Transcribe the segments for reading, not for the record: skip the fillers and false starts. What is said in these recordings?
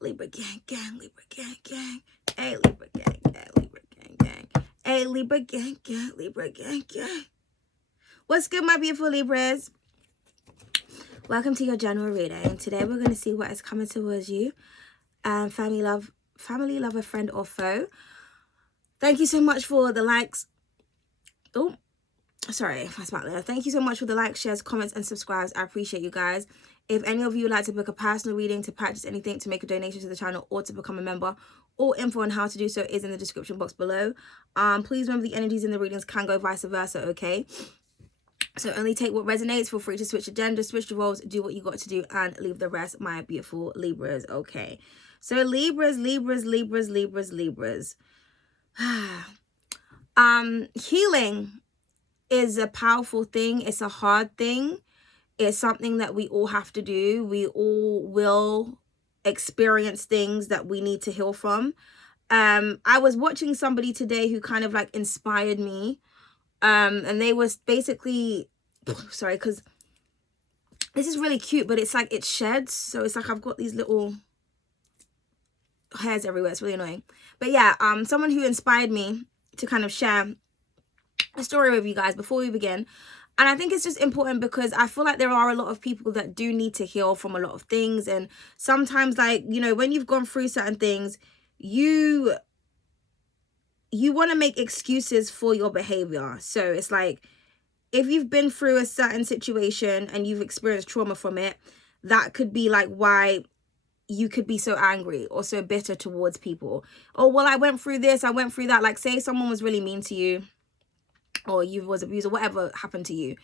Libra gang, gang, Libra gang, gang. Hey, Libra gang, gang, Libra gang, gang. Hey, Libra gang, gang, Libra gang, gang. What's good, my beautiful Libras? Welcome to your general reading. And today we're going to see what is coming towards you. Family, lover, friend, or foe. Thank you so much for the likes. Oh, sorry if I spat there. Thank you so much for the likes, shares, comments, and subscribes. I appreciate you guys. If any of you would like to book a personal reading, to purchase anything, to make a donation to the channel, or to become a member, all info on how to do so is in the description box below. Please remember the energies in the readings can go vice versa, okay? So only take what resonates. Feel free to switch agendas, switch the roles, do what you got to do, and leave the rest, my beautiful Libras, okay? So Libras. Healing is a powerful thing. It's a hard thing. It's something that we all have to do. We all will experience things that we need to heal from. I was watching somebody today who kind of like inspired me. And they was basically, sorry, because this is really cute, but it's like it sheds. So it's like I've got these little hairs everywhere. It's really annoying. But yeah, someone who inspired me to kind of share a story with you guys before we begin. And I think it's just important because I feel like there are a lot of people that do need to heal from a lot of things. And sometimes, like, you know, when you've gone through certain things, you want to make excuses for your behavior. So it's like, if you've been through a certain situation and you've experienced trauma from it, that could be like why you could be so angry or so bitter towards people. Oh, well, I went through this, I went through that. Like, say someone was really mean to you, or you was abused, or whatever happened to you,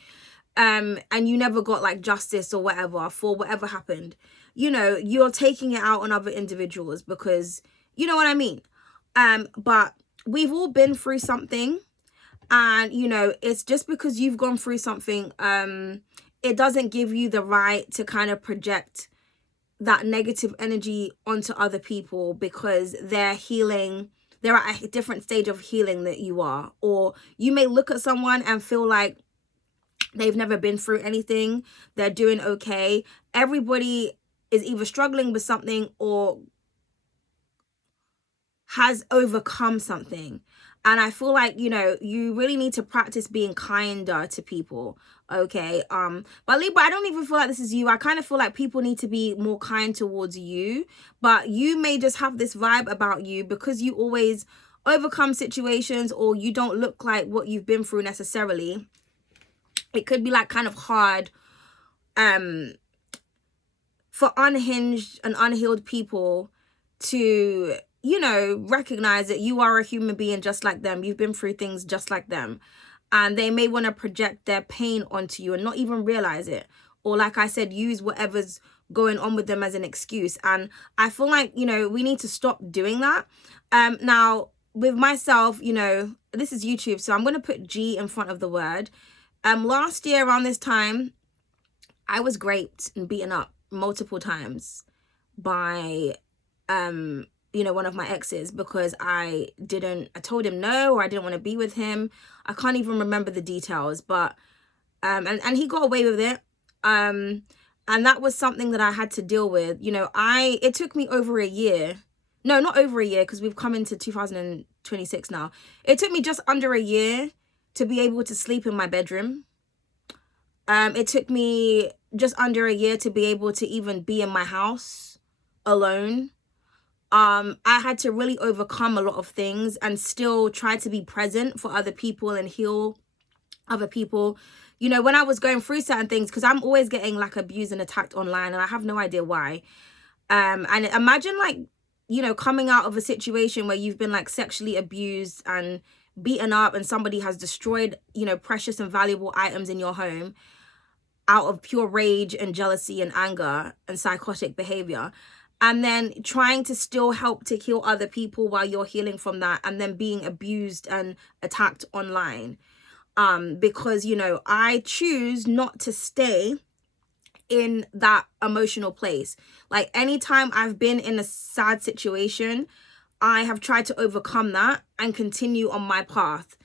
and you never got like justice or whatever for whatever happened. You know, you're taking it out on other individuals because, you know what I mean? But we've all been through something, and you know, it's just because you've gone through something, it doesn't give you the right to kind of project that negative energy onto other people because they're healing. They're at a different stage of healing that you are. Or you may look at someone and feel like they've never been through anything, they're doing okay. Everybody is either struggling with something or has overcome something. And I feel like, you know, you really need to practice being kinder to people, okay? But Libra, I don't even feel like this is you. I kind of feel like people need to be more kind towards you. But you may just have this vibe about you because you always overcome situations, or you don't look like what you've been through necessarily. It could be like kind of hard for unhinged and unhealed people to, you know, recognize that you are a human being just like them. You've been through things just like them. And they may want to project their pain onto you and not even realize it. Or like I said, use whatever's going on with them as an excuse. And I feel like, you know, we need to stop doing that. Now, with myself, you know, this is YouTube, so I'm going to put G in front of the word. Last year around this time, I was raped and beaten up multiple times by you know, one of my exes because I told him no, or I didn't want to be with him. I can't even remember the details, but and he got away with it. And that was something that I had to deal with. You know, it took me over a year. No, not over a year, because we've come into 2026 now. It took me just under a year to be able to sleep in my bedroom. It took me just under a year to be able to even be in my house alone. I had to really overcome a lot of things and still try to be present for other people and heal other people. You know, when I was going through certain things, because I'm always getting like abused and attacked online, and I have no idea why. And imagine, like, you know, coming out of a situation where you've been like sexually abused and beaten up, and somebody has destroyed, you know, precious and valuable items in your home out of pure rage and jealousy and anger and psychotic behavior. And then trying to still help to heal other people while you're healing from that, and then being abused and attacked online. Because, you know, I choose not to stay in that emotional place. Like, anytime I've been in a sad situation, I have tried to overcome that and continue on my path.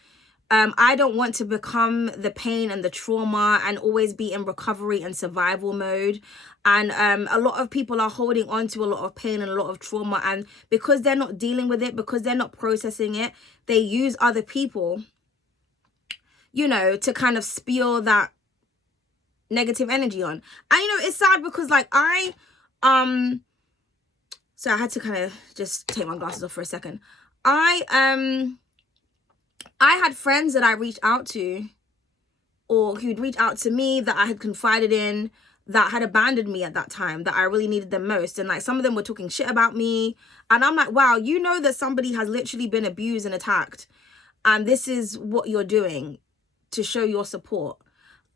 I don't want to become the pain and the trauma and always be in recovery and survival mode. And a lot of people are holding on to a lot of pain and a lot of trauma. And because they're not dealing with it, because they're not processing it, they use other people, you know, to kind of spew that negative energy on. And, you know, it's sad because, like, so I had to kind of just take my glasses off for a second. I had friends that I reached out to, or who'd reach out to me, that I had confided in, that had abandoned me at that time, that I really needed them most. And like, some of them were talking shit about me. And I'm like, wow, you know that somebody has literally been abused and attacked, and this is what you're doing to show your support.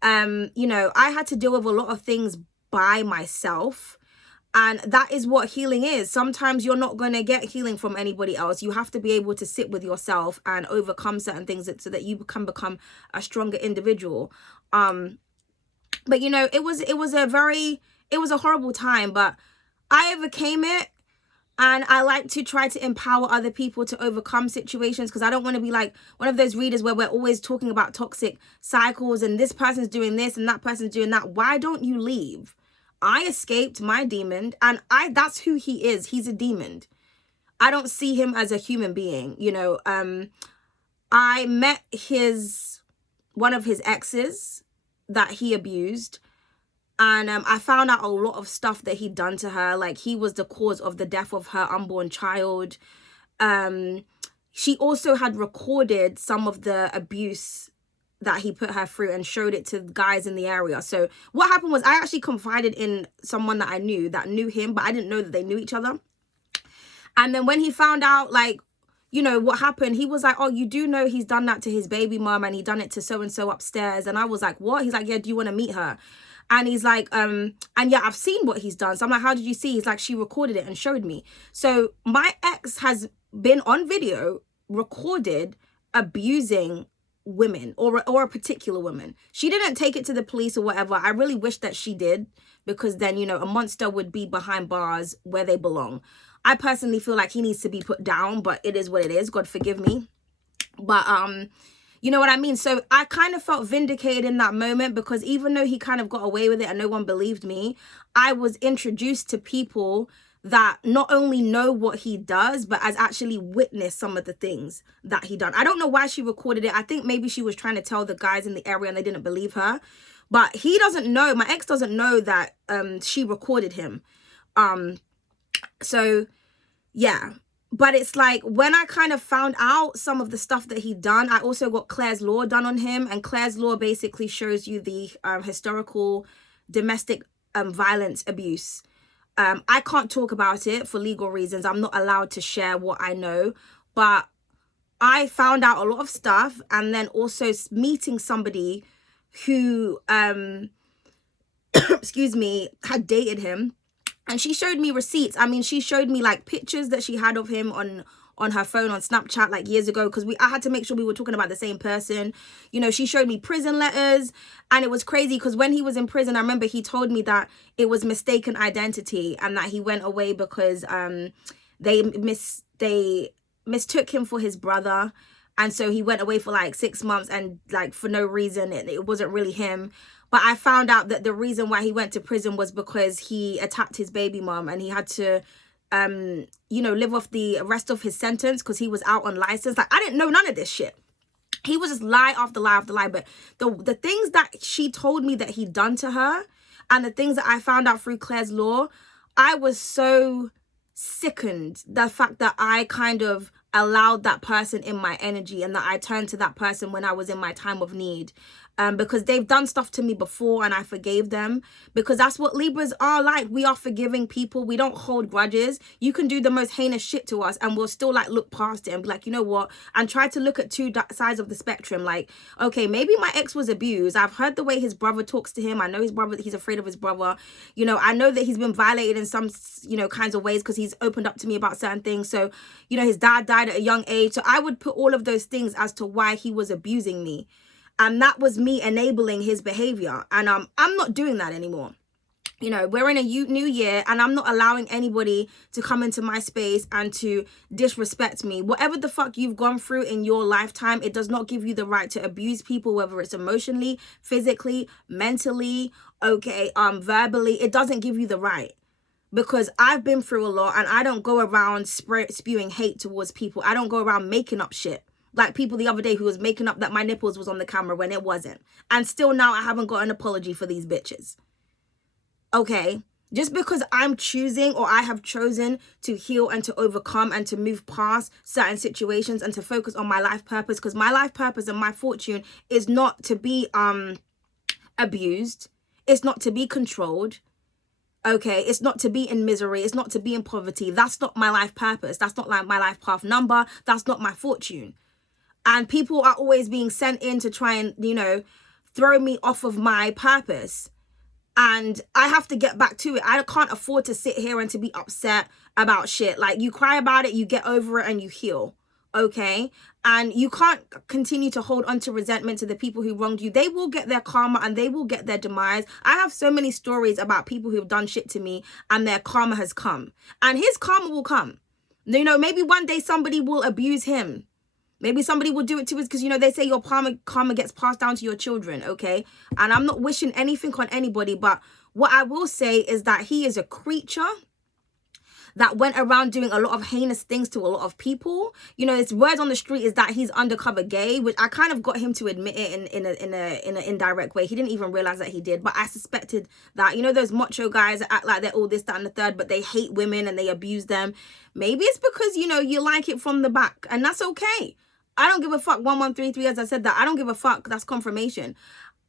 You know, I had to deal with a lot of things by myself. And that is what healing is. Sometimes you're not going to get healing from anybody else. You have to be able to sit with yourself and overcome certain things so that you can become a stronger individual. But, you know, it was a horrible time, but I overcame it. And I like to try to empower other people to overcome situations, because I don't want to be like one of those readers where we're always talking about toxic cycles and this person's doing this and that person's doing that. Why don't you leave? I escaped my demon, and that's who he is. He's a demon. I don't see him as a human being. You know, I met one of his exes that he abused, and I found out a lot of stuff that he'd done to her. Like, he was the cause of the death of her unborn child. She also had recorded some of the abuse that he put her through and showed it to guys in the area. So what happened was, I actually confided in someone that I knew that knew him, but I didn't know that they knew each other. And then when he found out, like, you know, what happened, he was like, oh, you do know he's done that to his baby mom, and he done it to so-and-so upstairs. And I was like, what? He's like, yeah, do you want to meet her? And he's like, and yeah, I've seen what he's done. So I'm like, how did you see? He's like, she recorded it and showed me. So my ex has been on video recorded abusing women, or a particular woman. She didn't take it to the police or whatever. I really wish that she did, because then, you know, a monster would be behind bars where they belong. I personally feel like he needs to be put down, but it is what it is. God forgive me. But you know what I mean? So I kind of felt vindicated in that moment, because even though he kind of got away with it and no one believed me, I was introduced to people that not only know what he does, but has actually witnessed some of the things that he done. I don't know why she recorded it. I think maybe she was trying to tell the guys in the area and they didn't believe her. But he doesn't know, my ex doesn't know that she recorded him. So yeah. But it's like, when I kind of found out some of the stuff that he'd done, I also got Claire's Law done on him. And Claire's Law basically shows you the historical domestic violence abuse. I can't talk about it for legal reasons. I'm not allowed to share what I know. But I found out a lot of stuff, and then also meeting somebody who, excuse me, had dated him. And she showed me receipts. I mean, she showed me like pictures that she had of him on her phone on Snapchat like years ago, because I had to make sure we were talking about the same person. You know, she showed me prison letters, and it was crazy because when he was in prison, I remember he told me that it was mistaken identity, and that he went away because they mistook him for his brother. And so he went away for like 6 months, and like for no reason, it wasn't really him. But I found out that the reason why he went to prison was because he attacked his baby mom, and he had to, you know, live off the rest of his sentence because he was out on license. Like, I didn't know none of this shit. He was just lie after lie after lie. But the things that she told me that he'd done to her, and the things that I found out through Claire's Law, I was so sickened. The fact that I kind of allowed that person in my energy, and that I turned to that person when I was in my time of need. Because they've done stuff to me before and I forgave them, because that's what Libras are like. We are forgiving people. We don't hold grudges. You can do the most heinous shit to us and we'll still like look past it and be like, you know what, and try to look at two sides of the spectrum. Like, okay, maybe my ex was abused. I've heard the way his brother talks to him. I know his brother, he's afraid of his brother. You know, I know that he's been violated in some, you know, kinds of ways because he's opened up to me about certain things. So, you know, his dad died at a young age. So I would put all of those things as to why he was abusing me. And that was me enabling his behavior. And I'm not doing that anymore. You know, we're in a new year, and I'm not allowing anybody to come into my space and to disrespect me. Whatever the fuck you've gone through in your lifetime, it does not give you the right to abuse people, whether it's emotionally, physically, mentally, okay, verbally. It doesn't give you the right. Because I've been through a lot, and I don't go around spewing hate towards people. I don't go around making up shit. Like people the other day who was making up that my nipples was on the camera when it wasn't. And still now I haven't got an apology for these bitches. Okay, just because I'm choosing, or I have chosen to heal and to overcome and to move past certain situations and to focus on my life purpose, because my life purpose and my fortune is not to be abused. It's not to be controlled. Okay, it's not to be in misery. It's not to be in poverty. That's not my life purpose. That's not like my life path number. That's not my fortune. And people are always being sent in to try and, you know, throw me off of my purpose. And I have to get back to it. I can't afford to sit here and to be upset about shit. Like, you cry about it, you get over it, and you heal. Okay? And you can't continue to hold on to resentment to the people who wronged you. They will get their karma and they will get their demise. I have so many stories about people who've done shit to me and their karma has come. And his karma will come. You know, maybe one day somebody will abuse him. Maybe somebody will do it to us, because, you know, they say your karma gets passed down to your children, okay? And I'm not wishing anything on anybody, but what I will say is that he is a creature that went around doing a lot of heinous things to a lot of people. You know, it's word on the street is that he's undercover gay, which I kind of got him to admit it in an indirect way. He didn't even realize that he did, but I suspected that. You know, those macho guys that act like they're all this, that, and the third, but they hate women and they abuse them. Maybe it's because, you know, you like it from the back, and that's okay. I don't give a fuck. 1133, as I said that, I don't give a fuck. That's confirmation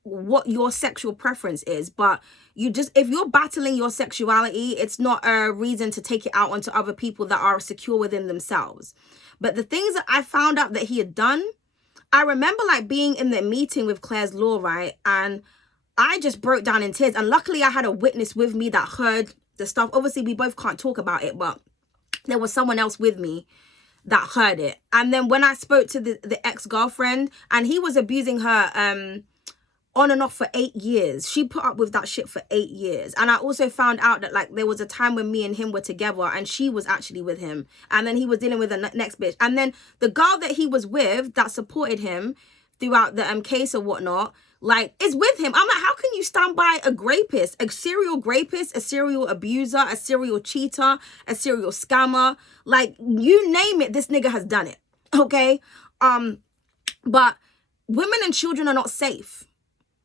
what your sexual preference is. But you just, if you're battling your sexuality, it's not a reason to take it out onto other people that are secure within themselves. But the things that I found out that he had done, I remember like being in the meeting with Claire's Law, right? And I just broke down in tears. And luckily I had a witness with me that heard the stuff. Obviously we both can't talk about it, but there was someone else with me that heard it. And then when I spoke to the ex-girlfriend, and he was abusing her on and off for 8 years. She put up with that shit for 8 years. And I also found out that like there was a time when me and him were together and she was actually with him. And then he was dealing with the next bitch. And then the girl that he was with that supported him throughout the case or whatnot, like, is with him. I'm like, how can you stand by a rapist, a serial rapist, a serial abuser, a serial cheater, a serial scammer? Like, you name it, this nigga has done it. Okay? But women and children are not safe,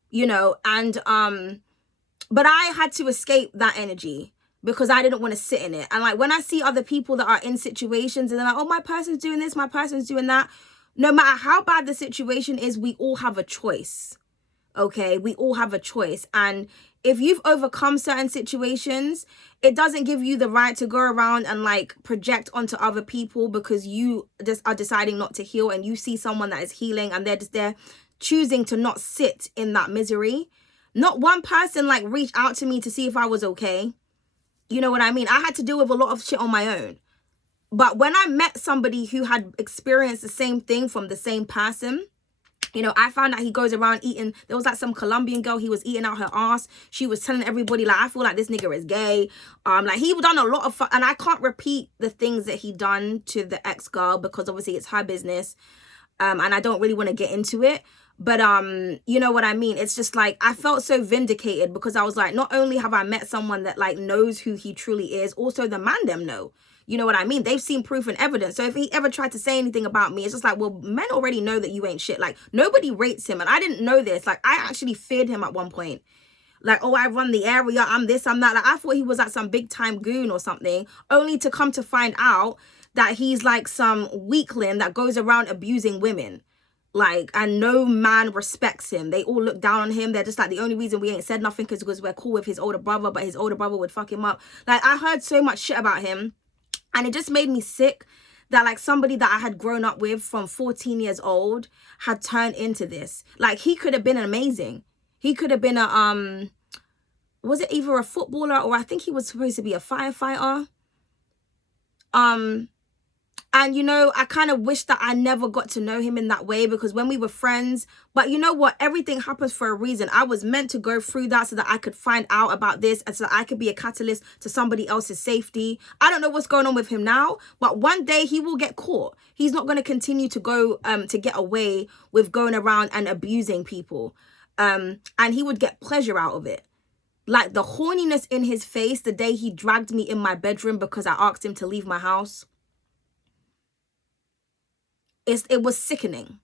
you know, and but I had to escape that energy because I didn't want to sit in it. And like when I see other people that are in situations and they're like, oh, my person's doing this, my person's doing that, no matter how bad the situation is, we all have a choice. Okay, we all have a choice. And if you've overcome certain situations, it doesn't give you the right to go around and like project onto other people because you just are deciding not to heal, and you see someone that is healing and they're just there choosing to not sit in that misery. Not one person like reached out to me to see if I was okay. You know what I mean? I had to deal with a lot of shit on my own. But when I met somebody who had experienced the same thing from the same person, you know, I found out he goes around eating. There was like some Colombian girl, he was eating out her ass. She was telling everybody like, I feel like this nigga is gay. Like he done a lot of fun, and I can't repeat the things that he done to the ex-girl because obviously it's her business. And I don't really want to get into it. But you know what I mean? It's just like I felt so vindicated because I was like, not only have I met someone that like knows who he truly is, also the man them know. You know what I mean? They've seen proof and evidence. So if he ever tried to say anything about me, it's just like, well, men already know that you ain't shit. Like, nobody rates him. And I didn't know this. Like, I actually feared him at one point. Like, oh, I run the area. I'm this, I'm that. Like, I thought he was like some big time goon or something. Only to come to find out that he's like some weakling that goes around abusing women. Like, and no man respects him. They all look down on him. They're just like, the only reason we ain't said nothing is because we're cool with his older brother, but his older brother would fuck him up. Like, I heard so much shit about him. And it just made me sick that like somebody that I had grown up with from 14 years old had turned into this. Like he could have been amazing. He could have been a, was it either a footballer or I think he was supposed to be a firefighter? And, you know, I kind of wish that I never got to know him in that way, because when we were friends, but you know what? Everything happens for a reason. I was meant to go through that so that I could find out about this and so that I could be a catalyst to somebody else's safety. I don't know what's going on with him now, but one day he will get caught. He's not going to continue to go to get away with going around and abusing people. And he would get pleasure out of it. Like the horniness in his face the day he dragged me in my bedroom because I asked him to leave my house. It was sickening.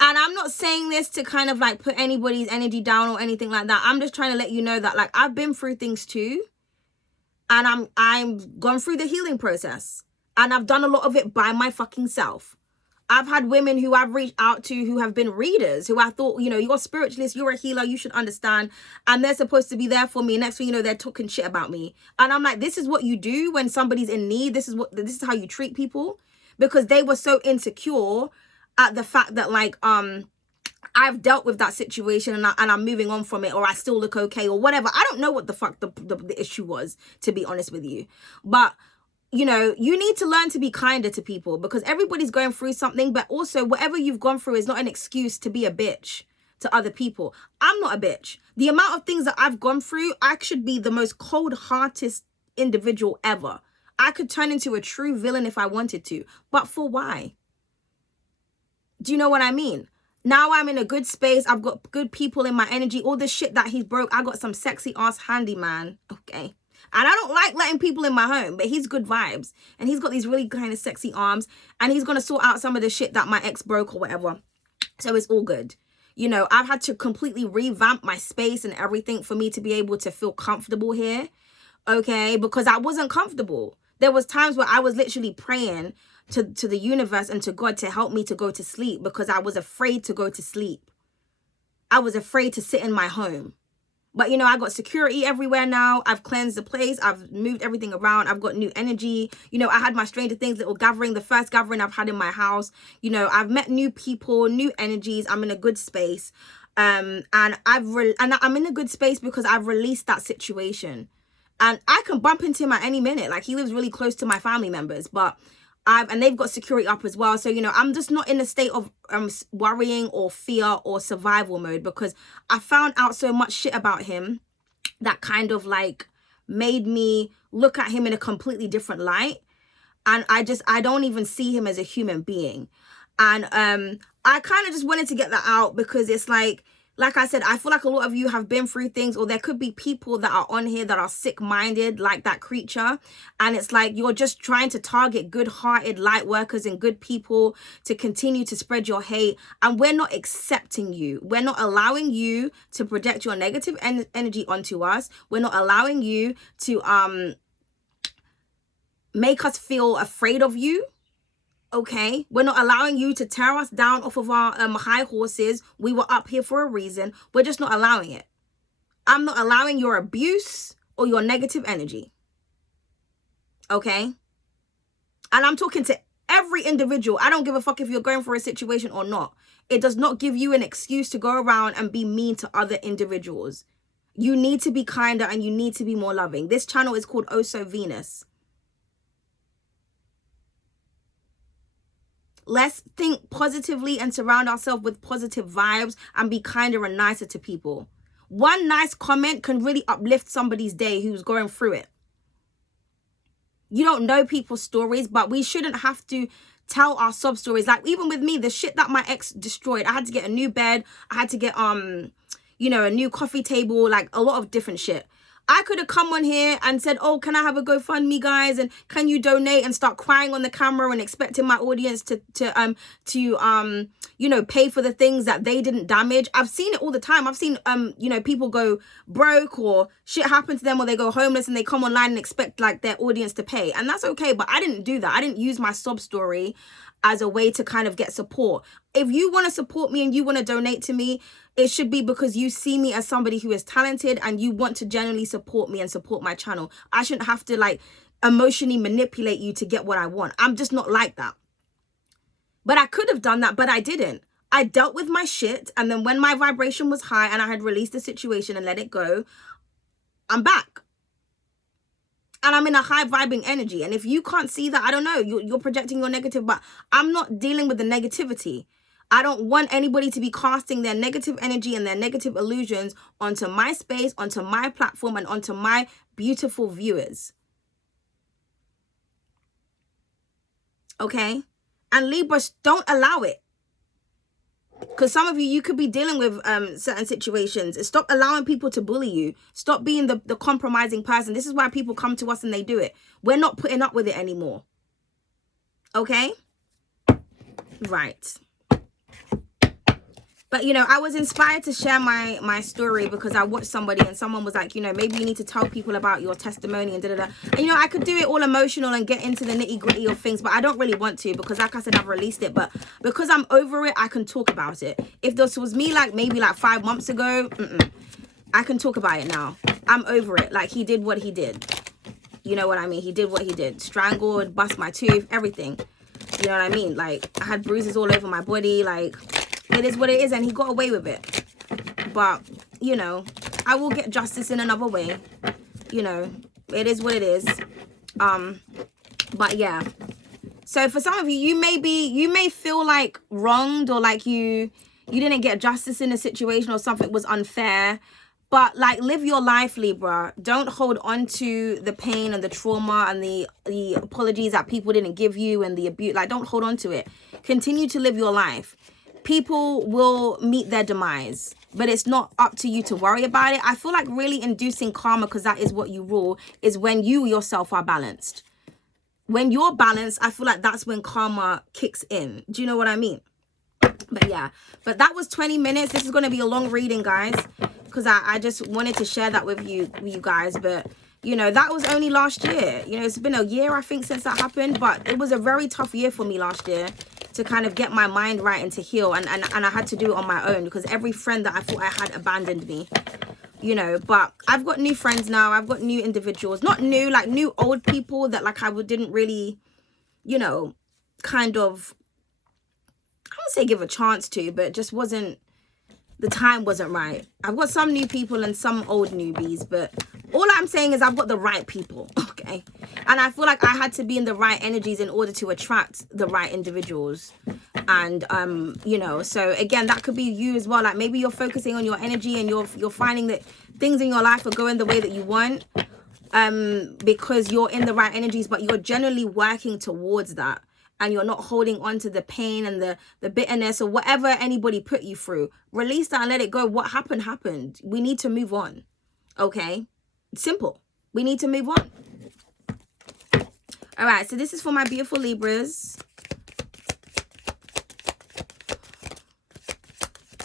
And I'm not saying this to kind of like put anybody's energy down or anything like that. I'm just trying to let you know that like I've been through things too. And I'm gone through the healing process. And I've done a lot of it by my fucking self. I've had women who I've reached out to who have been readers, who I thought, you know, you're a spiritualist, you're a healer, you should understand. And they're supposed to be there for me. Next thing you know, they're talking shit about me. And I'm like, this is what you do when somebody's in need. This is how you treat people. Because they were so insecure at the fact that like I've dealt with that situation and I'm moving on from it, or I still look okay or whatever. I don't know what the fuck the issue was, to be honest with you. But you know, you need to learn to be kinder to people, because everybody's going through something. But also whatever you've gone through is not an excuse to be a bitch to other people. I'm not a bitch. The amount of things that I've gone through, I should be the most cold-hearted individual ever. I could turn into a true villain if I wanted to. But for why? Do you know what I mean? Now I'm in a good space. I've got good people in my energy. All the shit that he's broke, I got some sexy ass handyman. Okay. And I don't like letting people in my home, but he's good vibes. And he's got these really kind of sexy arms. And he's going to sort out some of the shit that my ex broke or whatever. So it's all good. You know, I've had to completely revamp my space and everything for me to be able to feel comfortable here. Okay. Because I wasn't comfortable. There was times where I was literally praying to the universe and to God to help me to go to sleep, because I was afraid to go to sleep. I was afraid to sit in my home. But, you know, I got security everywhere now. I've cleansed the place. I've moved everything around. I've got new energy. You know, I had my Stranger Things little gathering, the first gathering I've had in my house. You know, I've met new people, new energies. I'm in a good space. And I'm in a good space because I've released that situation. And I can bump into him at any minute. Like, he lives really close to my family members, but and they've got security up as well. So, you know, I'm just not in a state of worrying or fear or survival mode, because I found out so much shit about him that kind of like made me look at him in a completely different light. And I don't even see him as a human being. And I kind of just wanted to get that out, because it's like I said, I feel like a lot of you have been through things, or there could be people that are on here that are sick-minded, like that creature. And it's like you're just trying to target good-hearted light workers and good people to continue to spread your hate. And we're not accepting you. We're not allowing you to project your negative energy onto us. We're not allowing you to make us feel afraid of you. Okay, we're not allowing you to tear us down off of our high horses. We were up here for a reason. We're just not allowing it. I'm not allowing your abuse or your negative energy. Okay? And I'm talking to every individual. I don't give a fuck if you're going for a situation or not. It does not give you an excuse to go around and be mean to other individuals. You need to be kinder and you need to be more loving. This channel is called Oh So Venus. Let's think positively and surround ourselves with positive vibes and be kinder and nicer to people. One nice comment can really uplift somebody's day who's going through it. You don't know people's stories, but we shouldn't have to tell our sob stories. Like, even with me, the shit that my ex destroyed, I had to get a new bed. I had to get, you know, a new coffee table, like a lot of different shit. I could have come on here and said, oh, can I have a GoFundMe, guys? And can you donate, and start crying on the camera and expecting my audience to you know, pay for the things that they didn't damage. I've seen it all the time. I've seen, you know, people go broke or shit happen to them, or they go homeless and they come online and expect like their audience to pay. And that's okay. But I didn't do that. I didn't use my sob story as a way to kind of get support. If you want to support me and you want to donate to me, it should be because you see me as somebody who is talented and you want to genuinely support me and support my channel. I shouldn't have to like emotionally manipulate you to get what I want. I'm just not like that. But I could have done that, but I didn't. I dealt with my shit, and then when my vibration was high and I had released the situation and let it go, I'm back. and I'm in a high vibing energy. And if you can't see that, I don't know, you're projecting your negative, but I'm not dealing with the negativity. I don't want anybody to be casting their negative energy and their negative illusions onto my space, onto my platform, and onto my beautiful viewers. Okay? And Libras, don't allow it. Because some of you could be dealing with certain situations. Stop allowing people to bully you. Stop being the compromising person. This is why people come to us and they do it. We're not putting up with it anymore. Okay? Right. But, you know, I was inspired to share my story because I watched somebody and someone was like, you know, maybe you need to tell people about your testimony and da-da-da. And, you know, I could do it all emotional and get into the nitty-gritty of things, but I don't really want to because, like I said, I've released it. But because I'm over it, I can talk about it. If this was me, like, maybe like 5 months ago, I can talk about it now. I'm over it. Like, he did what he did. You know what I mean? He did what he did. Strangled, bust my tooth, everything. You know what I mean? Like, I had bruises all over my body, like... It is what it is, and he got away with it. But, you know, I will get justice in another way. You know, it is what it is. But yeah. So for some of you, you may feel like wronged or like you didn't get justice in a situation or something was unfair. But like, live your life, Libra. Don't hold on to the pain and the trauma and the apologies that people didn't give you and the abuse. Like, don't hold on to it. Continue to live your life. People will meet their demise, but it's not up to you to worry about it. I feel like really inducing karma, because that is what you rule, is when you yourself are balanced. When you're balanced, I feel like that's when karma kicks in. Do you know what I mean? But yeah, but that was 20 minutes. This is going to be a long reading, guys, because I just wanted to share that with you guys. But, you know, that was only last year. You know, it's been a year, I think, since that happened. But it was a very tough year for me last year to kind of get my mind right and to heal. And I had to do it on my own because every friend that I thought I had abandoned me. You know, but I've got new friends now. I've got new individuals. Not new, like new old people that like I didn't really, you know, kind of, I wouldn't say give a chance to, but it just wasn't, the time wasn't right. I've got some new people and some old newbies, but all I'm saying is I've got the right people, okay? And I feel like I had to be in the right energies in order to attract the right individuals. And, you know, so again, that could be you as well. Like maybe you're focusing on your energy and you're finding that things in your life are going the way that you want because you're in the right energies, but you're generally working towards that. And you're not holding on to the pain and the bitterness or whatever anybody put you through. Release that and let it go. What happened, happened. We need to move on. Okay? Simple. We need to move on. All right. So this is for my beautiful Libras.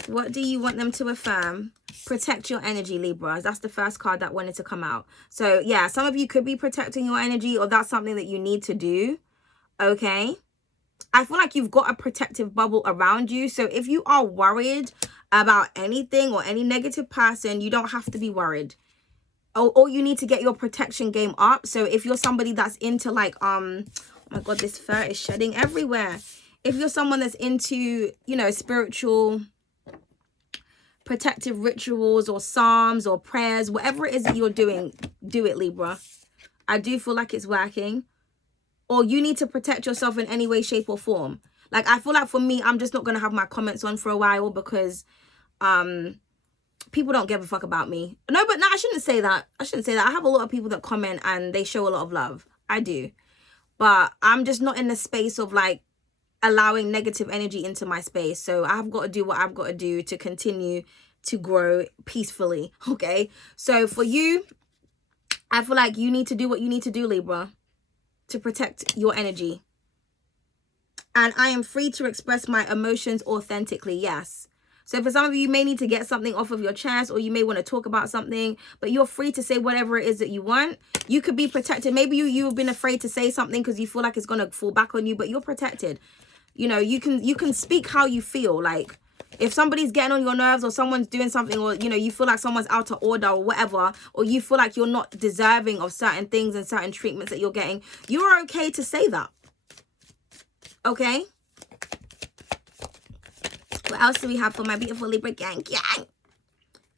What do you want them to affirm? Protect your energy, Libras. That's the first card that wanted to come out. So, yeah, some of you could be protecting your energy or that's something that you need to do. Okay, I feel like you've got a protective bubble around you. So if you are worried about anything or any negative person, you don't have to be worried. Or you need to get your protection game up. So if you're somebody that's into like, oh my God, this fur is shedding everywhere. If you're someone that's into, you know, spiritual protective rituals or psalms or prayers, whatever it is that you're doing, do it, Libra. I do feel like it's working. Or you need to protect yourself in any way, shape, or form. Like, I feel like for me, I'm just not going to have my comments on for a while because people don't give a fuck about me. No, but no, I shouldn't say that. I shouldn't say that. I have a lot of people that comment and they show a lot of love. I do. But I'm just not in the space of, like, allowing negative energy into my space. So I've got to do what I've got to do to continue to grow peacefully, okay? So for you, I feel like you need to do what you need to do, Libra, to protect your energy. And I am free to express my emotions authentically. Yes. So for some of you, you may need to get something off of your chest or you may want to talk about something, but you're free to say whatever it is that you want. You could be protected. Maybe you've been afraid to say something because you feel like it's going to fall back on you, but you're protected. You know, you can speak how you feel. Like if somebody's getting on your nerves or someone's doing something or, you know, you feel like someone's out of order or whatever, or you feel like you're not deserving of certain things and certain treatments that you're getting, you're okay to say that. Okay? What else do we have for my beautiful Libra gang?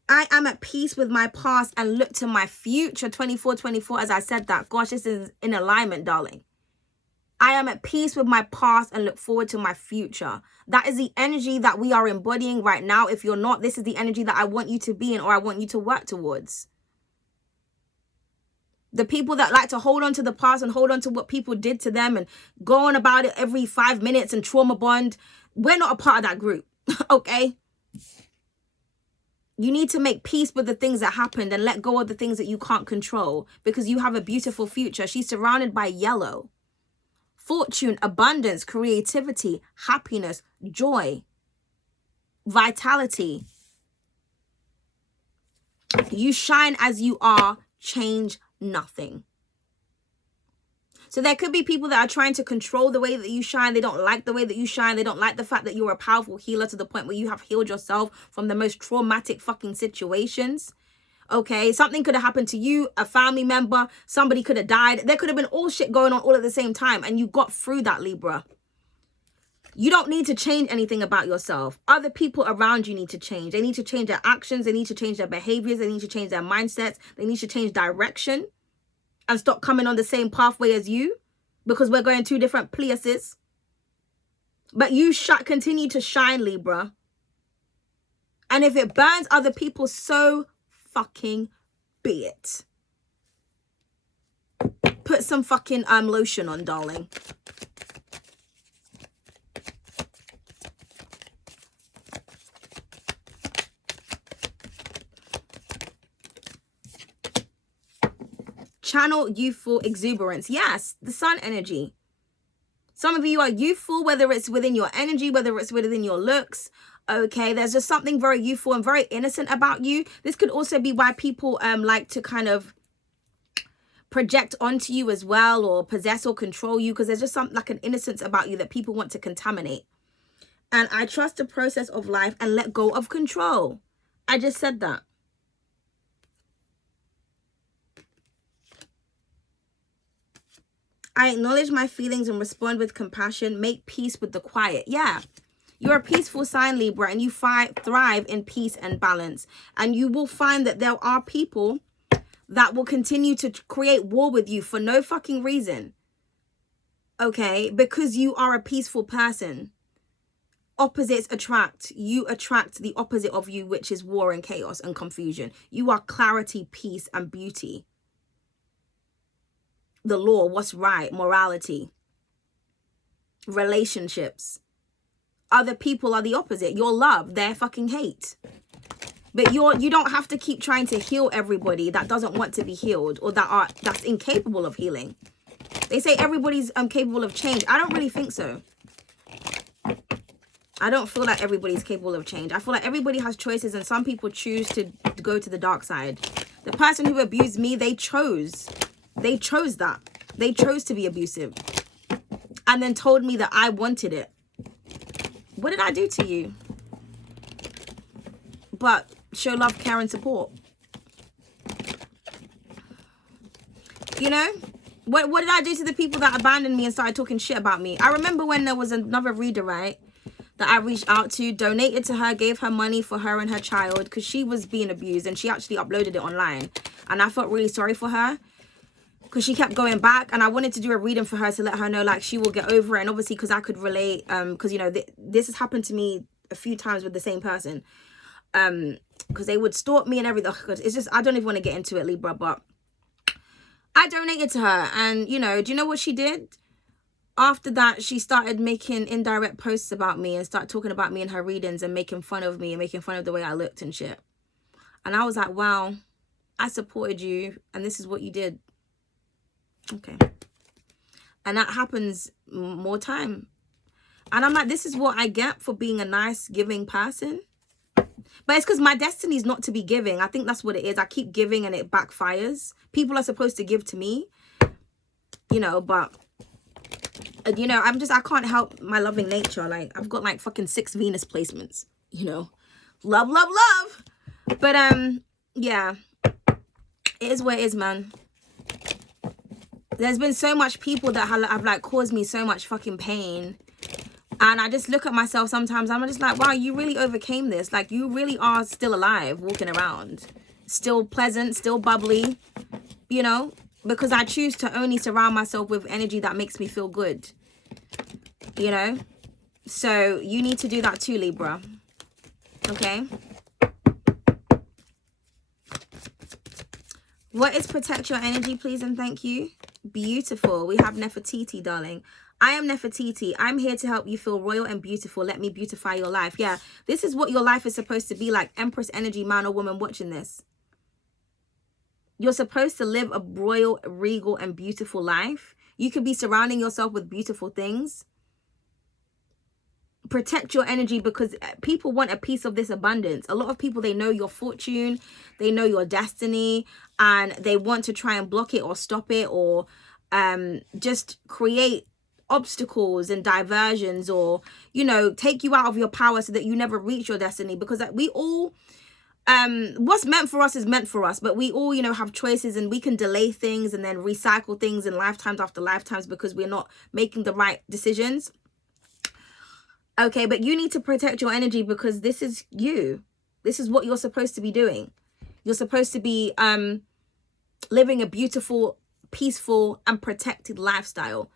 I am at peace with my past and look to my future. 24, as I said that. Gosh, this is in alignment, darling. I am at peace with my past and look forward to my future. That is the energy that we are embodying right now. If you're not, this is the energy that I want you to be in, or I want you to work towards. The people that like to hold on to the past and hold on to what people did to them and go on about it every 5 minutes and trauma bond, we're not a part of that group, okay? You need to make peace with the things that happened and let go of the things that you can't control, because you have a beautiful future. She's surrounded by yellow. Fortune, abundance, creativity, happiness, joy, vitality. You shine as you are, change nothing. So there could be people that are trying to control the way that you shine. They don't like the way that you shine. They don't like the fact that you're a powerful healer to the point where you have healed yourself from the most traumatic fucking situations. Okay, something could have happened to you, a family member, somebody could have died. There could have been all shit going on all at the same time, and you got through that, Libra. You don't need to change anything about yourself. Other people around you need to change. They need to change their actions. They need to change their behaviors. They need to change their mindsets. They need to change direction and stop coming on the same pathway as you, because we're going 2 different places. But you continue to shine, Libra. And if it burns other people, so fucking be it. Put some fucking lotion on, darling. Channel youthful exuberance. Yes, the sun energy. Some of you are youthful, whether it's within your energy, whether it's within your looks. Okay, there's just something very youthful and very innocent about you. This could also be why people like to kind of project onto you as well, or possess or control you, because there's just something like an innocence about you that people want to contaminate. And I trust the process of life and let go of control. I just said that. I acknowledge my feelings and respond with compassion. Make peace with the quiet. Yeah. You're a peaceful sign, Libra, and you thrive in peace and balance. And you will find that there are people that will continue to create war with you for no fucking reason. Okay? Because you are a peaceful person. Opposites attract. You attract the opposite of you, which is war and chaos and confusion. You are clarity, peace, and beauty. The law, what's right, morality, relationships. Other people are the opposite. Your love, their fucking hate. But you don't have to keep trying to heal everybody that doesn't want to be healed, or that's incapable of healing. They say everybody's capable of change. I don't really think so. I don't feel like everybody's capable of change. I feel like everybody has choices, and some people choose to go to the dark side. The person who abused me, they chose that. They chose to be abusive and then told me that I wanted it. What did I do to you? But show love, care, and support. You know? What did I do to the people that abandoned me and started talking shit about me? I remember when there was another reader, right, that I reached out to, donated to her, gave her money for her and her child because she was being abused, and she actually uploaded it online. And I felt really sorry for her, because she kept going back, and I wanted to do a reading for her to let her know, like, she will get over it. And obviously, because I could relate, because, you know, this has happened to me a few times with the same person, because they would stalk me and everything. It's just, I don't even want to get into it, Libra, but I donated to her. And, you know, do you know what she did? After that, she started making indirect posts about me and started talking about me in her readings and making fun of me and making fun of the way I looked and shit. And I was like, wow, I supported you, and this is what you did. Okay. And that happens more time. And I'm like, this is what I get for being a nice, giving person. But it's because my destiny is not to be giving. I think that's what it is. I keep giving and it backfires. People are supposed to give to me, you know, but, you know, I can't help my loving nature. Like, I've got like fucking 6 Venus placements, you know. Love, love, love. But, yeah, it is what it is, man. There's been so much people that have like caused me so much fucking pain, And I just look at myself sometimes. I'm just like, wow, you really overcame this. Like, you really are still alive, walking around. Still pleasant, still bubbly, you know? Because I choose to only surround myself with energy that makes me feel good, you know? So you need to do that too, Libra. Okay? What is protect your energy, please and thank you? Beautiful. We have Nefertiti, darling. I am Nefertiti. I'm here to help you feel royal and beautiful. Let me beautify your life. Yeah, this is what your life is supposed to be like. Empress energy, man or woman watching this. You're supposed to live a royal, regal, and beautiful life. You could be surrounding yourself with beautiful things. Protect your energy because people want a piece of this abundance. A lot of people, they know your fortune, they know your destiny, and they want to try and block it or stop it, or just create obstacles and diversions, or, you know, take you out of your power so that you never reach your destiny. Because we all, what's meant for us is meant for us, but we all, you know, have choices, and we can delay things and then recycle things in lifetimes after lifetimes because we're not making the right decisions. Okay, but you need to protect your energy because this is you. This is what you're supposed to be doing. You're supposed to be living a beautiful, peaceful, and protected lifestyle.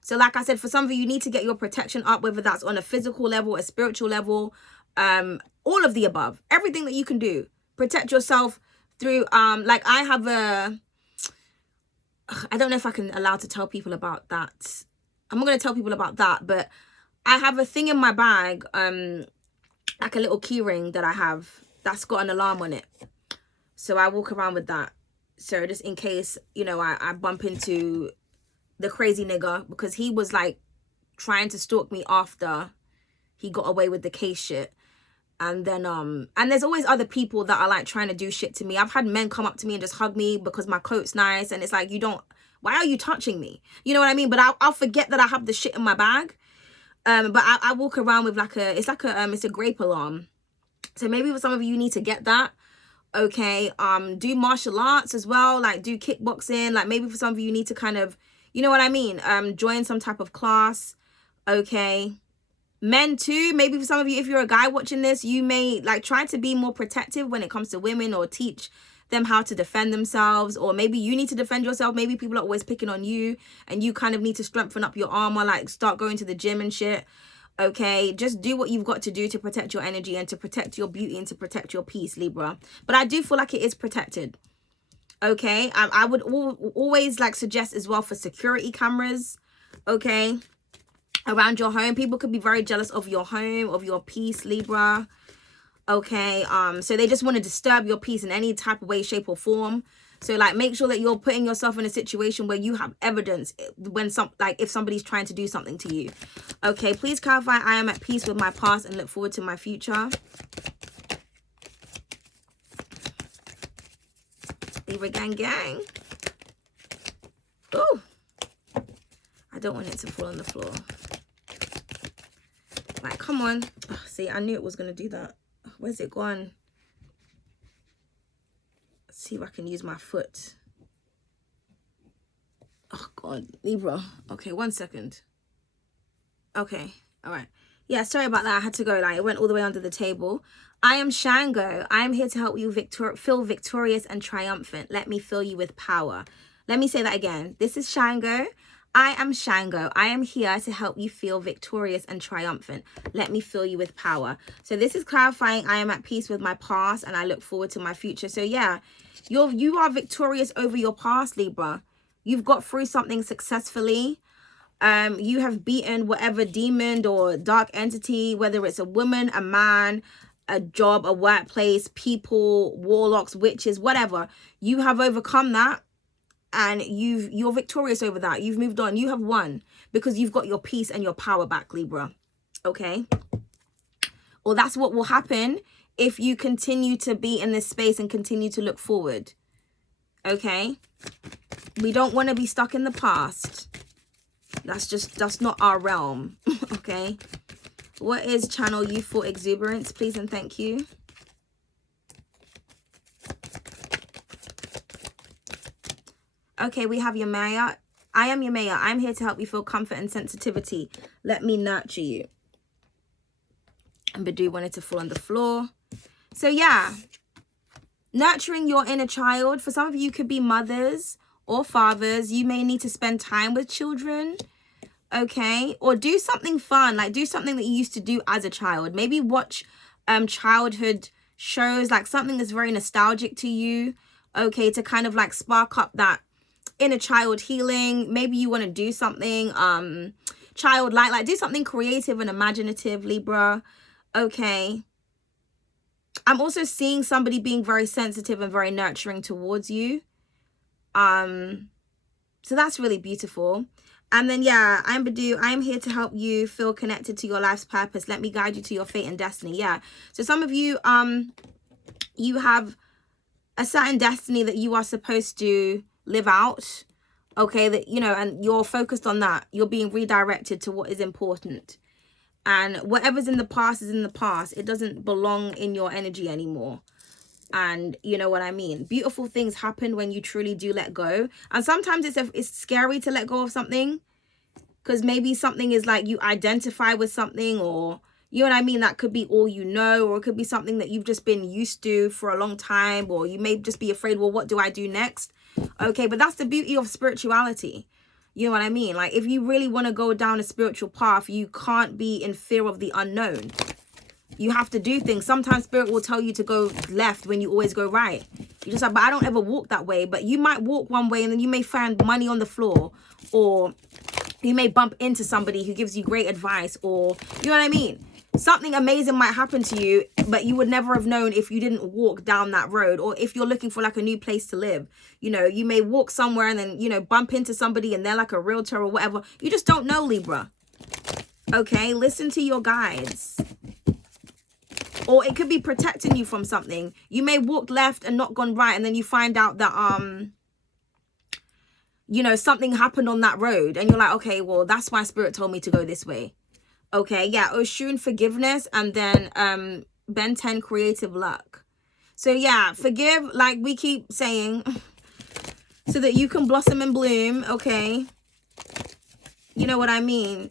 So like I said, for some of you, you need to get your protection up, whether that's on a physical level, a spiritual level, all of the above. Everything that you can do. Protect yourself through, like I have I don't know if I can allow to tell people about that. I'm not going to tell people about that, but I have a thing in my bag, like a little key ring that I have that's got an alarm on it. So I walk around with that. So just in case, you know, I bump into the crazy nigga, because he was like trying to stalk me after he got away with the case shit. And then, and there's always other people that are like trying to do shit to me. I've had men come up to me and just hug me because my coat's nice. And it's like, why are you touching me? You know what I mean? But I'll forget that I have the shit in my bag. But I walk around with like it's a grape alarm. So maybe for some of you need to get that. Okay. Do martial arts as well. Like do kickboxing. Like maybe for some of you need to kind of, you know what I mean? Join some type of class. Okay. Men too. Maybe for some of you, if you're a guy watching this, you may like try to be more protective when it comes to women, or teach them how to defend themselves, or maybe you need to defend yourself. Maybe people are always picking on you and you kind of need to strengthen up your armor, like start going to the gym and shit. Okay, just do what you've got to do to protect your energy and to protect your beauty and to protect your peace, Libra. But I do feel like it is protected. Okay, I would always like suggest as well for security cameras, okay, around your home. People could be very jealous of your home, of your peace, Libra. Okay, so they just want to disturb your peace in any type of way, shape, or form. So like make sure that you're putting yourself in a situation where you have evidence when if somebody's trying to do something to you. Okay, please clarify I am at peace with my past and look forward to my future. Libra gang gang. Oh, I don't want it to fall on the floor. Like, come on. Oh, see, I knew it was going to do that. Where's it gone? Let's see if I can use my foot. Oh, God. Libra. Okay, 1 second. Okay. All right. Yeah, sorry about that. I had to go. Like, it went all the way under the table. I am Shango. I am here to help you feel victorious and triumphant. Let me fill you with power. Let me say that again. This is Shango. I am Shango. I am here to help you feel victorious and triumphant. Let me fill you with power. So this is clarifying I am at peace with my past and I look forward to my future. So yeah, you are victorious over your past, Libra. You've got through something successfully. You have beaten whatever demon or dark entity, whether it's a woman, a man, a job, a workplace, people, warlocks, witches, whatever. You have overcome that. And you're victorious over that. You've moved on. You have won because you've got your peace and your power back, Libra. Okay? Or that's what will happen if you continue to be in this space and continue to look forward. Okay? We don't want to be stuck in the past. That's not our realm. Okay? What is channel youthful exuberance, please and thank you. Okay, we have Yamaya. I am Yamaya. I'm here to help you feel comfort and sensitivity. Let me nurture you. And Badu wanted to fall on the floor. So yeah, nurturing your inner child. For some of you, could be mothers or fathers. You may need to spend time with children, okay? Or do something fun, like do something that you used to do as a child. Maybe watch childhood shows, like something that's very nostalgic to you, okay, to kind of like spark up that inner child healing. Maybe you want to do something childlike, like do something creative and imaginative, Libra, okay? I'm also seeing somebody being very sensitive and very nurturing towards you. So that's really beautiful. And then, yeah, I'm Badu. I'm here to help you feel connected to your life's purpose. Let me guide you to your fate and destiny. Yeah. So some of you, you have a certain destiny that you are supposed to live out. Okay. That, you know, and you're focused on that. You're being redirected to what is important. And whatever's in the past is in the past. It doesn't belong in your energy anymore. And you know what I mean? Beautiful things happen when you truly do let go. And sometimes it's scary to let go of something, because maybe something is like you identify with something, or you know what I mean? That could be all you know, or it could be something that you've just been used to for a long time, or you may just be afraid, well, what do I do next? Okay, but that's the beauty of spirituality. You know what I mean? Like if you really want to go down a spiritual path, you can't be in fear of the unknown. You have to do things. Sometimes spirit will tell you to go left when you always go right. You just like, but I don't ever walk that way. But you might walk one way and then you may find money on the floor, or you may bump into somebody who gives you great advice, or you know what I mean? Something amazing might happen to you, but you would never have known if you didn't walk down that road. Or if you're looking for like a new place to live, you know, you may walk somewhere and then, you know, bump into somebody and they're like a realtor or whatever. You just don't know, Libra. Okay, listen to your guides. Or it could be protecting you from something. You may walk left and not gone right, and then you find out that you know, something happened on that road, and you're like, okay, well, that's why spirit told me to go this way. Okay, yeah, Oshun, forgiveness, and then Ben 10, creative luck. So yeah, forgive, like we keep saying, so that you can blossom and bloom. Okay, you know what I mean?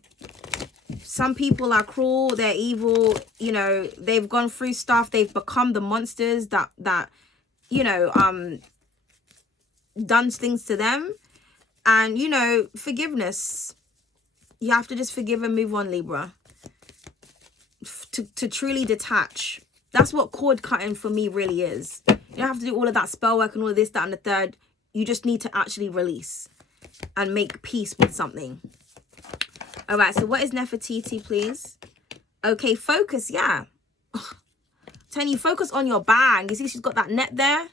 Some people are cruel, they're evil, you know, they've gone through stuff, they've become the monsters that you know, done things to them. And, you know, forgiveness. You have to just forgive and move on, Libra. To truly detach. That's what cord cutting for me really is. You don't have to do all of that spell work and all of this, that, and the third. You just need to actually release and make peace with something. All right, so what is Nefertiti, please? Okay, focus, yeah. Telling you, focus on your bag. You see she's got that net there?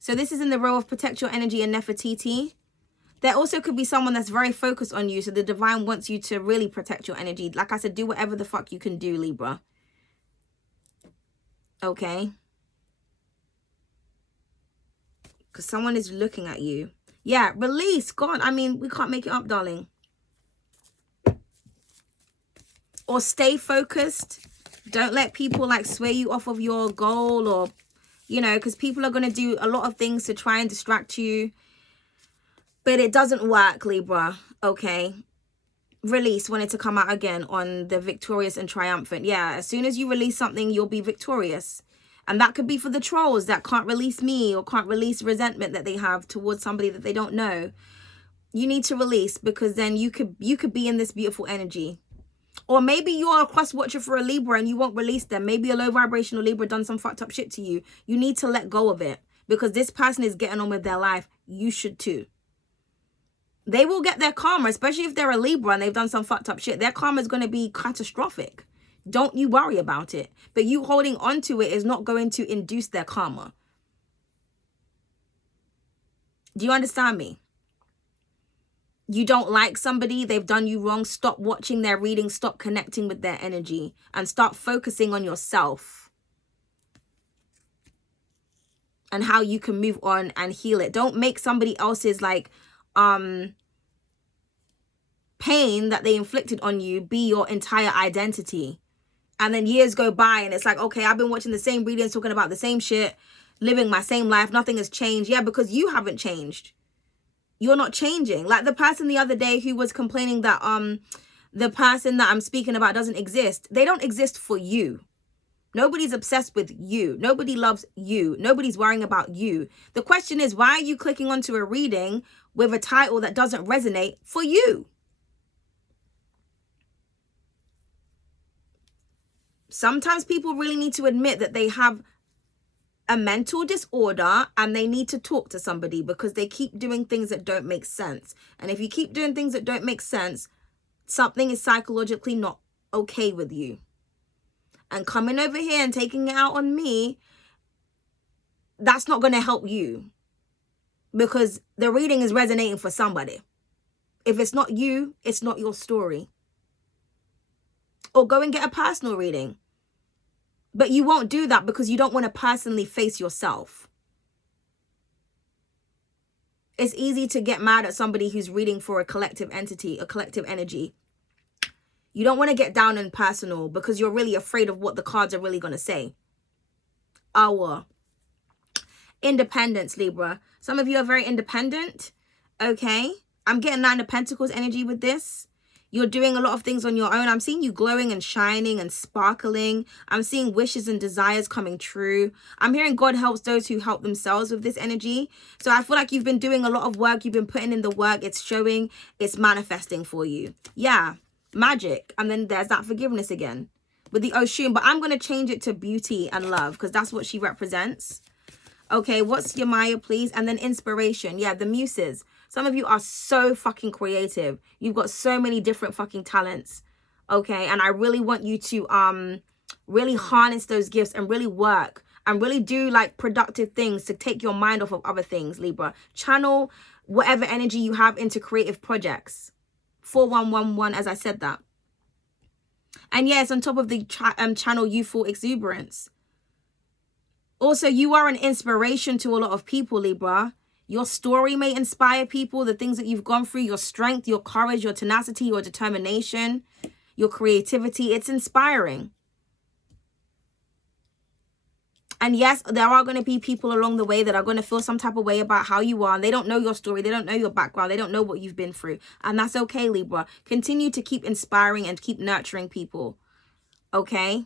So this is in the row of protect your energy and Nefertiti. There also could be someone that's very focused on you. So the divine wants you to really protect your energy. Like I said, do whatever the fuck you can do, Libra. Okay. Because someone is looking at you. Yeah, release. God, I mean, we can't make it up, darling. Or stay focused. Don't let people like sway you off of your goal, or, you know, because people are going to do a lot of things to try and distract you. But it doesn't work, Libra. Okay. Release wanted to come out again on the victorious and triumphant. Yeah, as soon as you release something, you'll be victorious. And that could be for the trolls that can't release me, or can't release resentment that they have towards somebody that they don't know. You need to release, because then you could be in this beautiful energy. Or maybe you're a cross watcher for a Libra and you won't release them. Maybe a low vibrational Libra done some fucked up shit to you. You need to let go of it, because this person is getting on with their life. You should too. They will get their karma, especially if they're a Libra and they've done some fucked up shit. Their karma is going to be catastrophic. Don't you worry about it. But you holding on to it is not going to induce their karma. Do you understand me? You don't like somebody, they've done you wrong. Stop watching their readings. Stop connecting with their energy. And start focusing on yourself. And how you can move on and heal it. Don't make somebody else's like pain that they inflicted on you be your entire identity. And then years go by and it's like, okay, I've been watching the same readings, talking about the same shit, living my same life, nothing has changed. Yeah, because you haven't changed. You're not changing. Like the person the other day who was complaining that the person that I'm speaking about doesn't exist. They don't exist for you. Nobody's obsessed with you. Nobody loves you. Nobody's worrying about you. The question is, why are you clicking onto a reading with a title that doesn't resonate for you? Sometimes people really need to admit that they have a mental disorder and they need to talk to somebody because they keep doing things that don't make sense. And if you keep doing things that don't make sense, something is psychologically not okay with you. And coming over here and taking it out on me, that's not going to help you, because the reading is resonating for somebody. If it's not you, it's not your story. Or go and get a personal reading. But you won't do that because you don't want to personally face yourself. It's easy to get mad at somebody who's reading for a collective entity, a collective energy. You don't want to get down and personal because you're really afraid of what the cards are really going to say. Our independence, Libra. Some of you are very independent. Okay. I'm getting 9 of Pentacles energy with this. You're doing a lot of things on your own. I'm seeing you glowing and shining and sparkling. I'm seeing wishes and desires coming true. I'm hearing God helps those who help themselves with this energy. So I feel like you've been doing a lot of work. You've been putting in the work. It's showing. It's manifesting for you. Yeah. Magic. And then there's that forgiveness again with the Oshun. But I'm going to change it to beauty and love because that's what she represents. Okay. What's your Maya, please? And then inspiration. Yeah. The muses. Some of you are so fucking creative. You've got so many different fucking talents. Okay. And I really want you to really harness those gifts and really work and really do like productive things to take your mind off of other things, Libra. Channel whatever energy you have into creative projects. 4111, as I said that. And yes, on top of the channel youthful exuberance. Also, you are an inspiration to a lot of people, Libra. Your story may inspire people, the things that you've gone through, your strength, your courage, your tenacity, your determination, your creativity. It's inspiring. And yes, there are going to be people along the way that are going to feel some type of way about how you are. And they don't know your story. They don't know your background. They don't know what you've been through. And that's okay, Libra. Continue to keep inspiring and keep nurturing people. Okay?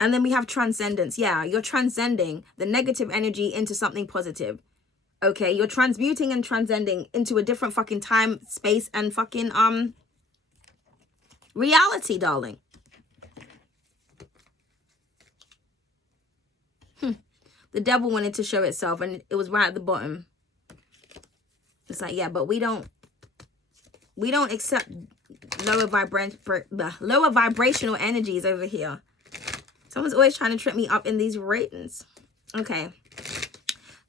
And then we have transcendence. Yeah, you're transcending the negative energy into something positive. Okay? You're transmuting and transcending into a different fucking time, space, and fucking reality, darling. The devil wanted to show itself, and it was right at the bottom. It's like, yeah, but we don't accept lower vibrational energies over here. Someone's always trying to trip me up in these ratings. Okay.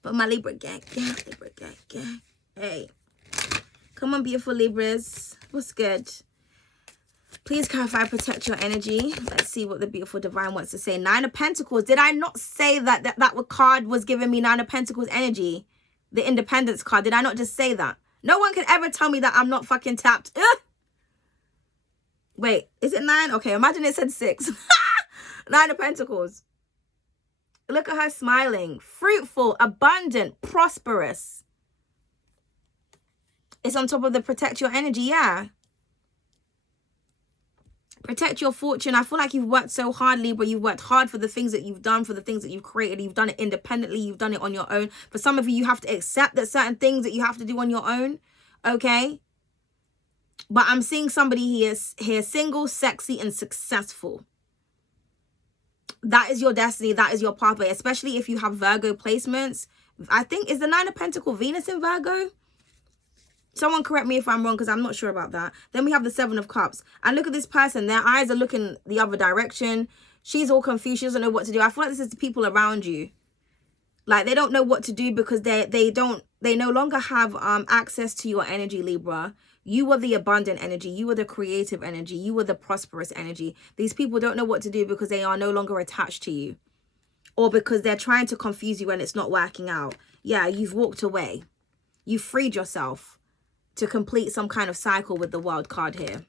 But my Libra gang. Yeah, Libra gang. Hey. Come on, beautiful Libras. What's good? Please clarify, protect your energy. Let's see what the beautiful divine wants to say. 9 of Pentacles. Did I not say that card was giving me 9 of Pentacles energy? The Independence card. Did I not just say that? No one can ever tell me that I'm not fucking tapped. Ugh. Wait, is it 9? Okay, imagine it said 6. 9 of Pentacles. Look at her smiling. Fruitful, abundant, prosperous. It's on top of the protect your energy, yeah. Protect your fortune. I feel like you've worked so hard, Libra. You've worked hard for the things that you've done, for the things that you've created. You've done it independently. You've done it on your own. For some of you, you have to accept that certain things that you have to do on your own. Okay? But I'm seeing somebody here single, sexy, and successful. That is your destiny. That is your pathway. Especially if you have Virgo placements. I think, is the 9 of Pentacles Venus in Virgo? Someone correct me if I'm wrong, because I'm not sure about that. Then we have the 7 of Cups. And look at this person. Their eyes are looking the other direction. She's all confused. She doesn't know what to do. I feel like this is the people around you. Like, they don't know what to do because they no longer have access to your energy, Libra. You are the abundant energy. You are the creative energy. You are the prosperous energy. These people don't know what to do because they are no longer attached to you. Or because they're trying to confuse you and it's not working out. Yeah, you've walked away. You've freed yourself to complete some kind of cycle with the wild card here.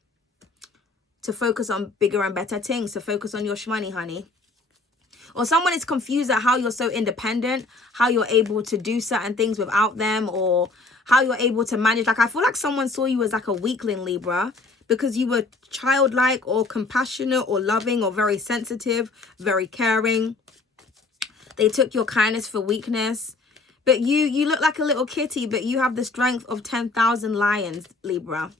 To focus on bigger and better things. To focus on your shmoney, honey. Or someone is confused at how you're so independent. How you're able to do certain things without them. Or how you're able to manage. Like, I feel like someone saw you as like a weakling, Libra, because you were childlike or compassionate or loving or very sensitive, very caring. They took your kindness for weakness. But you look like a little kitty, but you have the strength of 10,000 lions, Libra.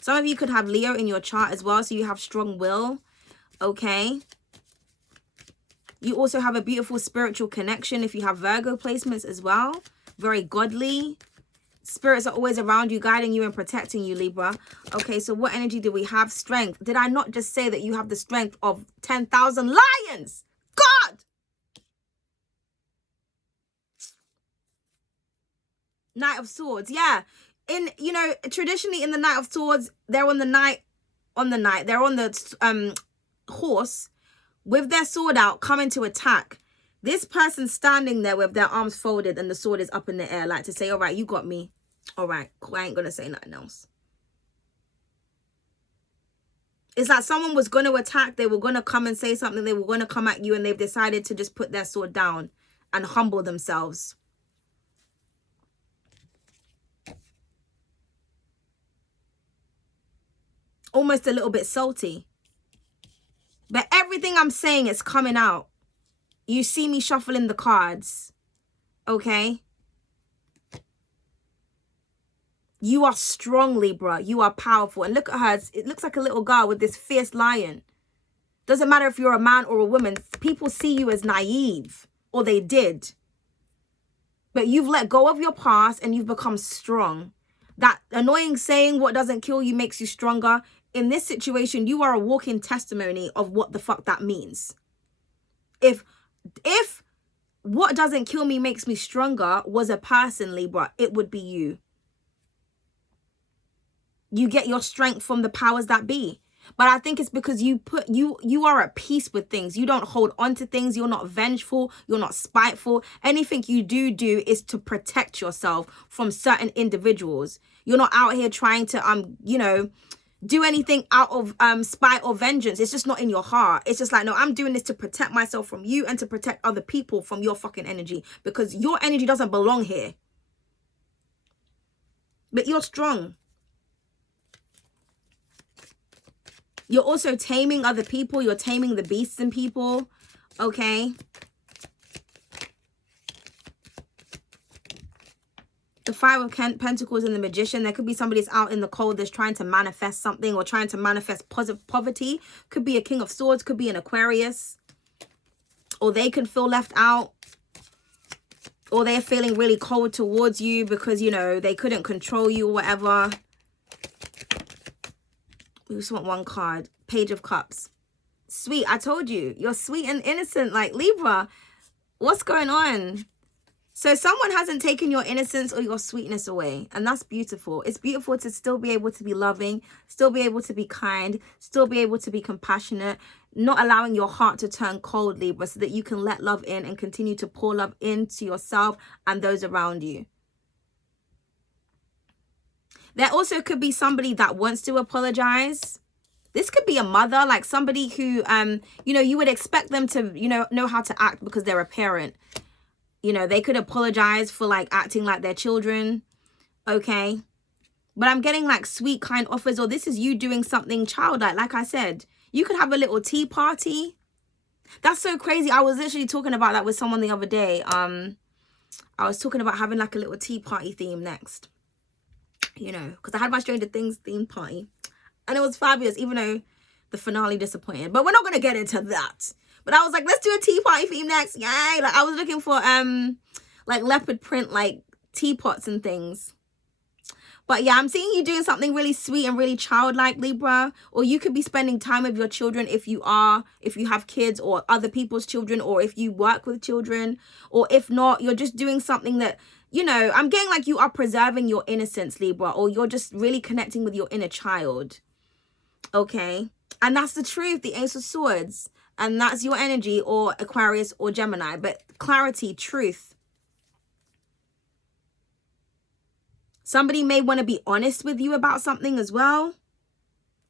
Some of you could have Leo in your chart as well, so you have strong will, okay? You also have a beautiful spiritual connection if you have Virgo placements as well. Very godly. Spirits are always around you, guiding you and protecting you, Libra. Okay, so what energy do we have? Strength. Did I not just say that you have the strength of 10,000 lions? God! Knight of Swords, yeah. In, you know, traditionally in the Knight of Swords, they're on the they're on the horse with their sword out, coming to attack. This person standing there with their arms folded and the sword is up in the air, like to say, all right, you got me. All right, cool. I ain't gonna say nothing else. It's like someone was going to attack. They were going to come and say something. They were going to come at you, and they've decided to just put their sword down and humble themselves. Almost a little bit salty. But everything I'm saying is coming out. You see me shuffling the cards. Okay? You are strong, Libra. You are powerful. And look at her. It looks like a little girl with this fierce lion. Doesn't matter if you're a man or a woman. People see you as naive. Or they did. But you've let go of your past and you've become strong. That annoying saying, what doesn't kill you makes you stronger. In this situation, you are a walking testimony of what the fuck that means. If what doesn't kill me makes me stronger was a person, Libra, it would be you. You get your strength from the powers that be. But I think it's because you are at peace with things. You don't hold on to things. You're not vengeful. You're not spiteful. Anything you do is to protect yourself from certain individuals. You're not out here trying to, you know, do anything out of spite or vengeance. It's just not in your heart. It's just like, no, I'm doing this to protect myself from you and to protect other people from your fucking energy, because your energy doesn't belong here. But you're strong. You're also taming other people. You're taming the beasts in people. Okay. The Five of Pentacles and the Magician. There could be somebody that's out in the cold that's trying to manifest something or trying to manifest positive poverty. Could be a King of Swords. Could be an Aquarius. Or they can feel left out. Or they're feeling really cold towards you because, you know, they couldn't control you or whatever. We just want one card. Page of Cups. Sweet. I told you. You're sweet and innocent. Like, Libra, what's going on? So someone hasn't taken your innocence or your sweetness away. And that's beautiful. It's beautiful to still be able to be loving, still be able to be kind, still be able to be compassionate, not allowing your heart to turn cold, Libra, so that you can let love in and continue to pour love into yourself and those around you. There also could be somebody that wants to apologize. This could be a mother, like somebody who, you know, you would expect them to, you know how to act because they're a parent. You know, they could apologize for like acting like their children. Okay. But I'm getting like sweet, kind offers, or this is you doing something childlike. Like I said, you could have a little tea party. That's so crazy. I was literally talking about that with someone the other day. I was talking about having like a little tea party theme next. You know, because I had my Stranger Things theme party. And it was fabulous, even though the finale disappointed. But we're not going to get into that. But I was like, let's do a tea party theme next. Yay. Like, I was looking for, like, leopard print, like, teapots and things. But, yeah, I'm seeing you doing something really sweet and really childlike, Libra. Or you could be spending time with your children if you have kids or other people's children, or if you work with children. Or if not, you're just doing something that, you know, I'm getting like you are preserving your innocence, Libra. Or you're just really connecting with your inner child. Okay? And that's the truth, the Ace of Swords. And that's your energy, or Aquarius or Gemini. But clarity, truth. Somebody may want to be honest with you about something as well.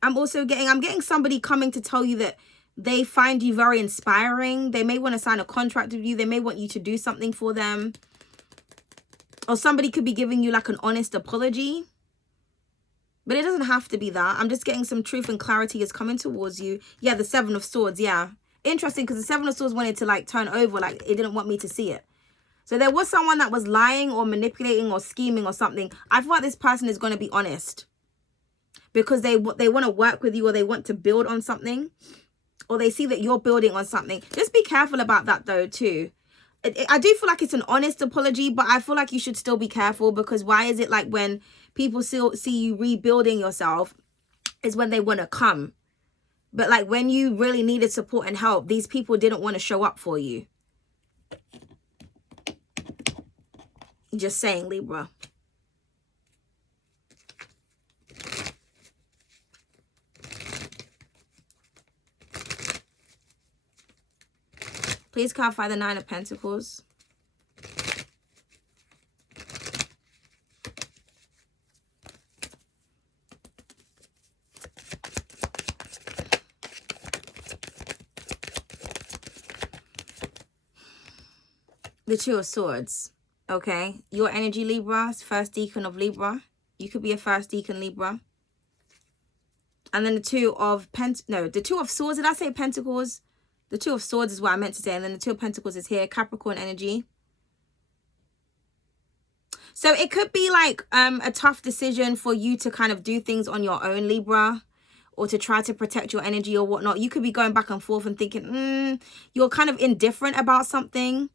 I'm getting somebody coming to tell you that they find you very inspiring. They may want to sign a contract with you. They may want you to do something for them. Or somebody could be giving you like an honest apology. But it doesn't have to be that. I'm just getting some truth and clarity is coming towards you. Yeah, the Seven of Swords, yeah. Interesting, because the Seven of Swords wanted to like turn over, like it didn't want me to see it. So there was someone that was lying or manipulating or scheming or something. I feel like this person is going to be honest. Because they want to work with you, or they want to build on something. Or they see that you're building on something. Just be careful about that though too. I do feel like it's an honest apology, but I feel like you should still be careful, because why is it like when people still see you rebuilding yourself is when they want to come. But like when you really needed support and help, these people didn't want to show up for you. Just saying, Libra. Please clarify the Nine of Pentacles. The Two of Swords. Okay. Your energy, Libra. First deacon of Libra. You could be a first deacon, Libra. And then the Two of the Two of Swords. Did I say Pentacles? The Two of Swords is what I meant to say. And then the Two of Pentacles is here. Capricorn energy. So it could be like a tough decision for you to kind of do things on your own, Libra. Or to try to protect your energy or whatnot. You could be going back and forth and thinking, you're kind of indifferent about something.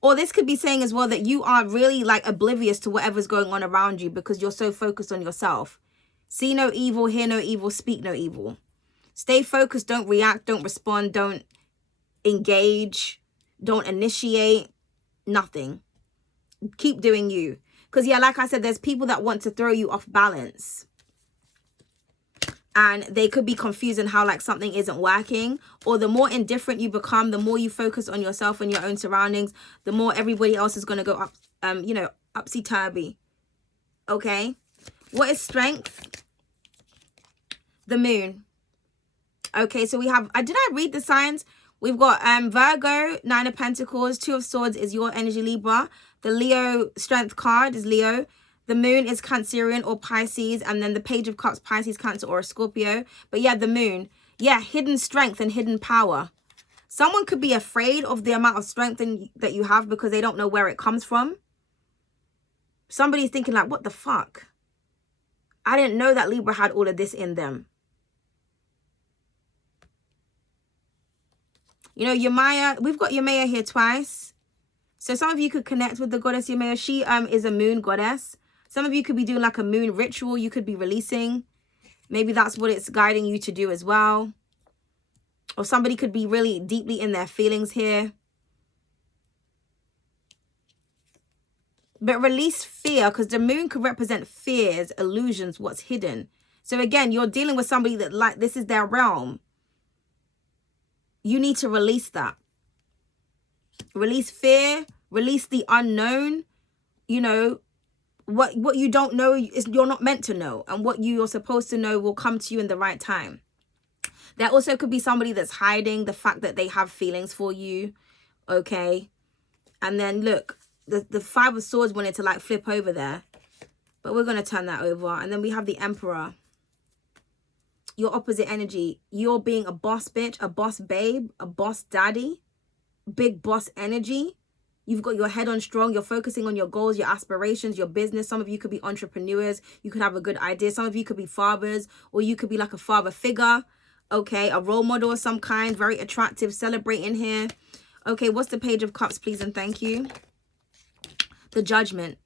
Or this could be saying as well that you are really like oblivious to whatever's going on around you because you're so focused on yourself. See no evil, hear no evil, speak no evil. Stay focused, don't react, don't respond, don't engage, don't initiate, nothing. Keep doing you. Because yeah, like I said, there's people that want to throw you off balance. And they could be confused in how like something isn't working. Or the more indifferent you become, the more you focus on yourself and your own surroundings, the more everybody else is going to go up, upsy-turvy. Okay? What is strength? The Moon. Okay, so we have, did I read the signs? We've got Virgo, Nine of Pentacles, Two of Swords is your energy, Libra. The Leo strength card is Leo. The Moon is Cancerian or Pisces. And then the Page of Cups, Pisces, Cancer, or a Scorpio. But yeah, the Moon. Yeah, hidden strength and hidden power. Someone could be afraid of the amount of strength that you have because they don't know where it comes from. Somebody's thinking like, what the fuck? I didn't know that Libra had all of this in them. You know, Yamaya, we've got Yamaya here twice. So some of you could connect with the goddess Yamaya. She is a moon goddess. Some of you could be doing like a moon ritual. You could be releasing. Maybe that's what it's guiding you to do as well. Or somebody could be really deeply in their feelings here. But release fear, because the moon could represent fears, illusions, what's hidden. So again, you're dealing with somebody that like this is their realm. You need to release that. Release fear, release the unknown. You know, what you don't know is you're not meant to know. And what you're supposed to know will come to you in the right time. There also could be somebody that's hiding the fact that they have feelings for you. Okay. And then look, the Five of Swords wanted to like flip over there. But we're going to turn that over. And then we have the Emperor. Your opposite energy. You're being a boss bitch, a boss babe, a boss daddy. Big boss energy. You've got your head on strong. You're focusing on your goals, your aspirations, your business. Some of you could be entrepreneurs. You could have a good idea. Some of you could be fathers, or you could be like a father figure. Okay, a role model of some kind. Very attractive. Celebrating here. Okay, what's the Page of Cups, please and thank you? The Judgment.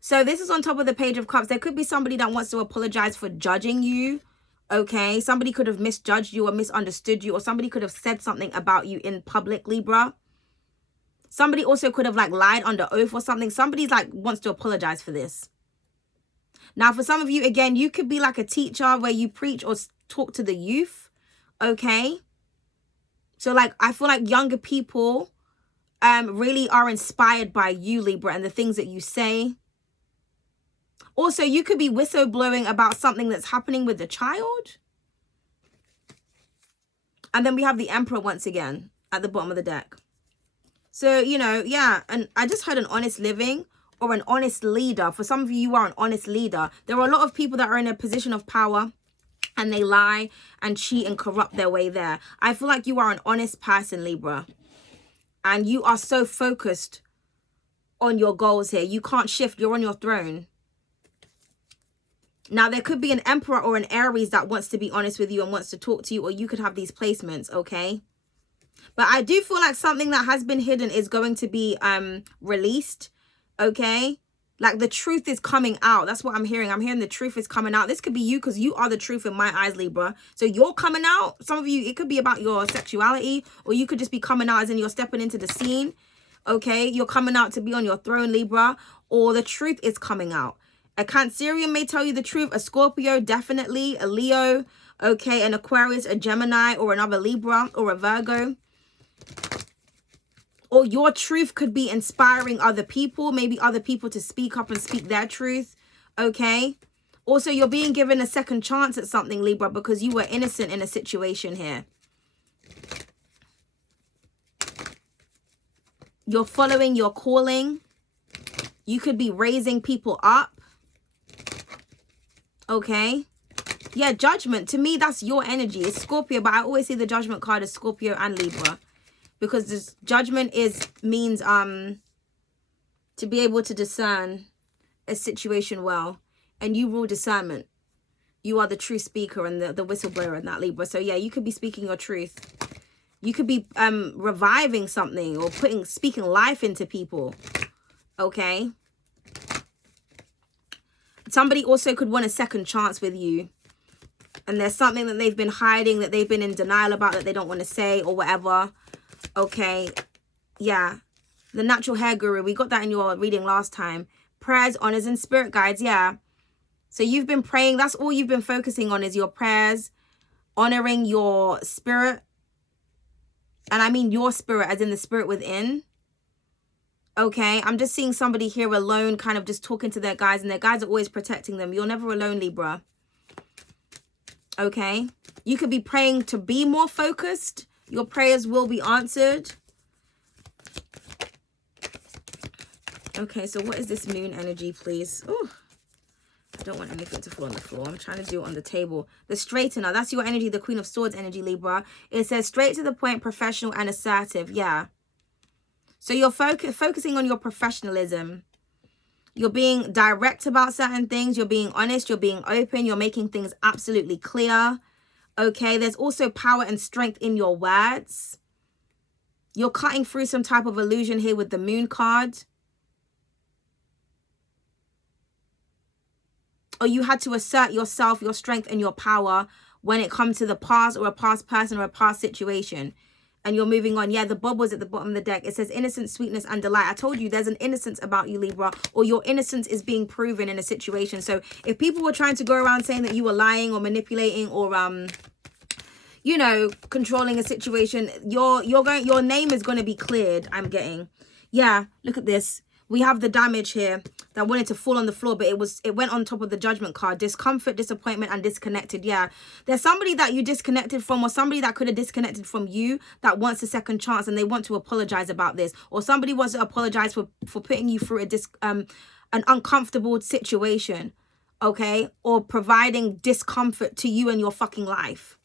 So this is on top of the Page of Cups. There could be somebody that wants to apologize for judging you. Okay, somebody could have misjudged you or misunderstood you, or somebody could have said something about you in public, Libra. Somebody also could have like lied under oath or something. Somebody like wants to apologize for this. Now, for some of you, again, you could be like a teacher where you preach or talk to the youth. Okay. So like, I feel like younger people really are inspired by you, Libra, and the things that you say. Also, you could be whistleblowing about something that's happening with the child. And then we have the Emperor once again at the bottom of the deck. So, you know, yeah. And I just heard an honest living or an honest leader. For some of you, you are an honest leader. There are a lot of people that are in a position of power and they lie and cheat and corrupt their way there. I feel like you are an honest person, Libra. And you are so focused on your goals here. You can't shift. You're on your throne. Now, there could be an Emperor or an Aries that wants to be honest with you and wants to talk to you, or you could have these placements, okay? But I do feel like something that has been hidden is going to be released, okay? Like the truth is coming out. That's what I'm hearing. I'm hearing the truth is coming out. This could be you because you are the truth in my eyes, Libra. So you're coming out. Some of you, it could be about your sexuality, or you could just be coming out as in you're stepping into the scene, okay? You're coming out to be on your throne, Libra, or the truth is coming out. A Cancerian may tell you the truth. A Scorpio, definitely. A Leo, okay? An Aquarius, a Gemini, or another Libra, or a Virgo. Or your truth could be inspiring other people. Maybe other people to speak up and speak their truth, okay? Also, you're being given a second chance at something, Libra, because you were innocent in a situation here. You're following your calling. You could be raising people up. Okay. Yeah, Judgment. To me, that's your energy. It's Scorpio, but I always see the Judgment card as Scorpio and Libra. Because this Judgment means to be able to discern a situation well. And you rule discernment. You are the true speaker and the whistleblower in that, Libra. So yeah, you could be speaking your truth. You could be reviving something or speaking life into people. Okay. Somebody also could want a second chance with you. And there's something that they've been hiding, that they've been in denial about, that they don't want to say or whatever. Okay. Yeah. The natural hair guru. We got that in your reading last time. Prayers, honors, and spirit guides. Yeah. So you've been praying. That's all you've been focusing on is your prayers, honoring your spirit. And I mean your spirit as in the spirit within. Okay, I'm just seeing somebody here alone, kind of just talking to their guides, and their guides are always protecting them. You're never alone, Libra. Okay, you could be praying to be more focused. Your prayers will be answered. Okay, so what is this moon energy, please? Oh, I don't want anything to fall on the floor. I'm trying to do it on the table. The straightener, that's your energy, the Queen of Swords energy, Libra. It says straight to the point, professional and assertive. Yeah. So you're focusing on your professionalism. You're being direct about certain things. You're being honest. You're being open. You're making things absolutely clear. Okay, there's also power and strength in your words. You're cutting through some type of illusion here with the moon card. Or you had to assert yourself, your strength, and your power when it comes to the past or a past person or a past situation. And you're moving on. Yeah, the bubbles at the bottom of the deck. It says innocence, sweetness, and delight. I told you there's an innocence about you, Libra, or your innocence is being proven in a situation. So if people were trying to go around saying that you were lying or manipulating or you know, controlling a situation, your name is going to be cleared, I'm getting. Yeah, look at this. We have the damage here that wanted to fall on the floor, but it went on top of the Judgment card. Discomfort, disappointment, and disconnected. Yeah, there's somebody that you disconnected from, or somebody that could have disconnected from you that wants a second chance, and they want to apologize about this, or somebody wants to apologize for putting you through an uncomfortable situation, okay, or providing discomfort to you and your fucking life.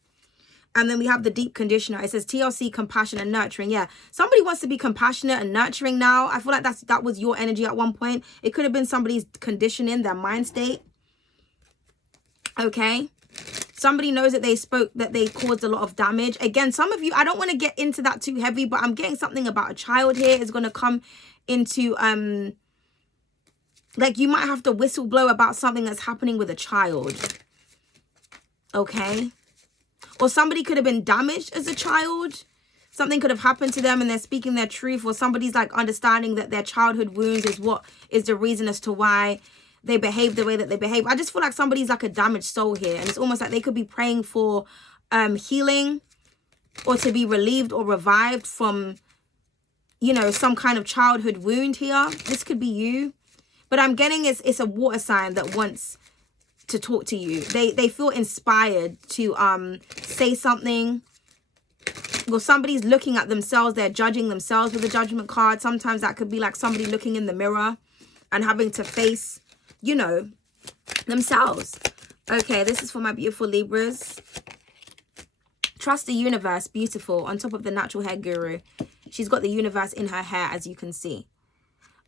And then we have the deep conditioner. It says TLC, compassion and nurturing. Yeah, somebody wants to be compassionate and nurturing now. I feel like that was your energy at one point. It could have been somebody's conditioning, their mind state. Okay. Somebody knows that they caused a lot of damage. Again, some of you, I don't want to get into that too heavy, but I'm getting something about a child here is going to come into, like you might have to whistleblow about something that's happening with a child. Okay. Or somebody could have been damaged as a child. Something could have happened to them and they're speaking their truth. Or somebody's like understanding that their childhood wounds is what is the reason as to why they behave the way that they behave. I just feel like somebody's like a damaged soul here. And it's almost like they could be praying for healing or to be relieved or revived from, you know, some kind of childhood wound here. This could be you. But I'm getting it's a water sign that wants to talk to you. They feel inspired to say something. Well, somebody's looking at themselves. They're judging themselves with the Judgment card. Sometimes that could be like somebody looking in the mirror. and having to face, you know, themselves. Okay, this is for my beautiful Libras. Trust the universe. Beautiful. On top of the natural hair guru. She's got the universe in her hair, as you can see.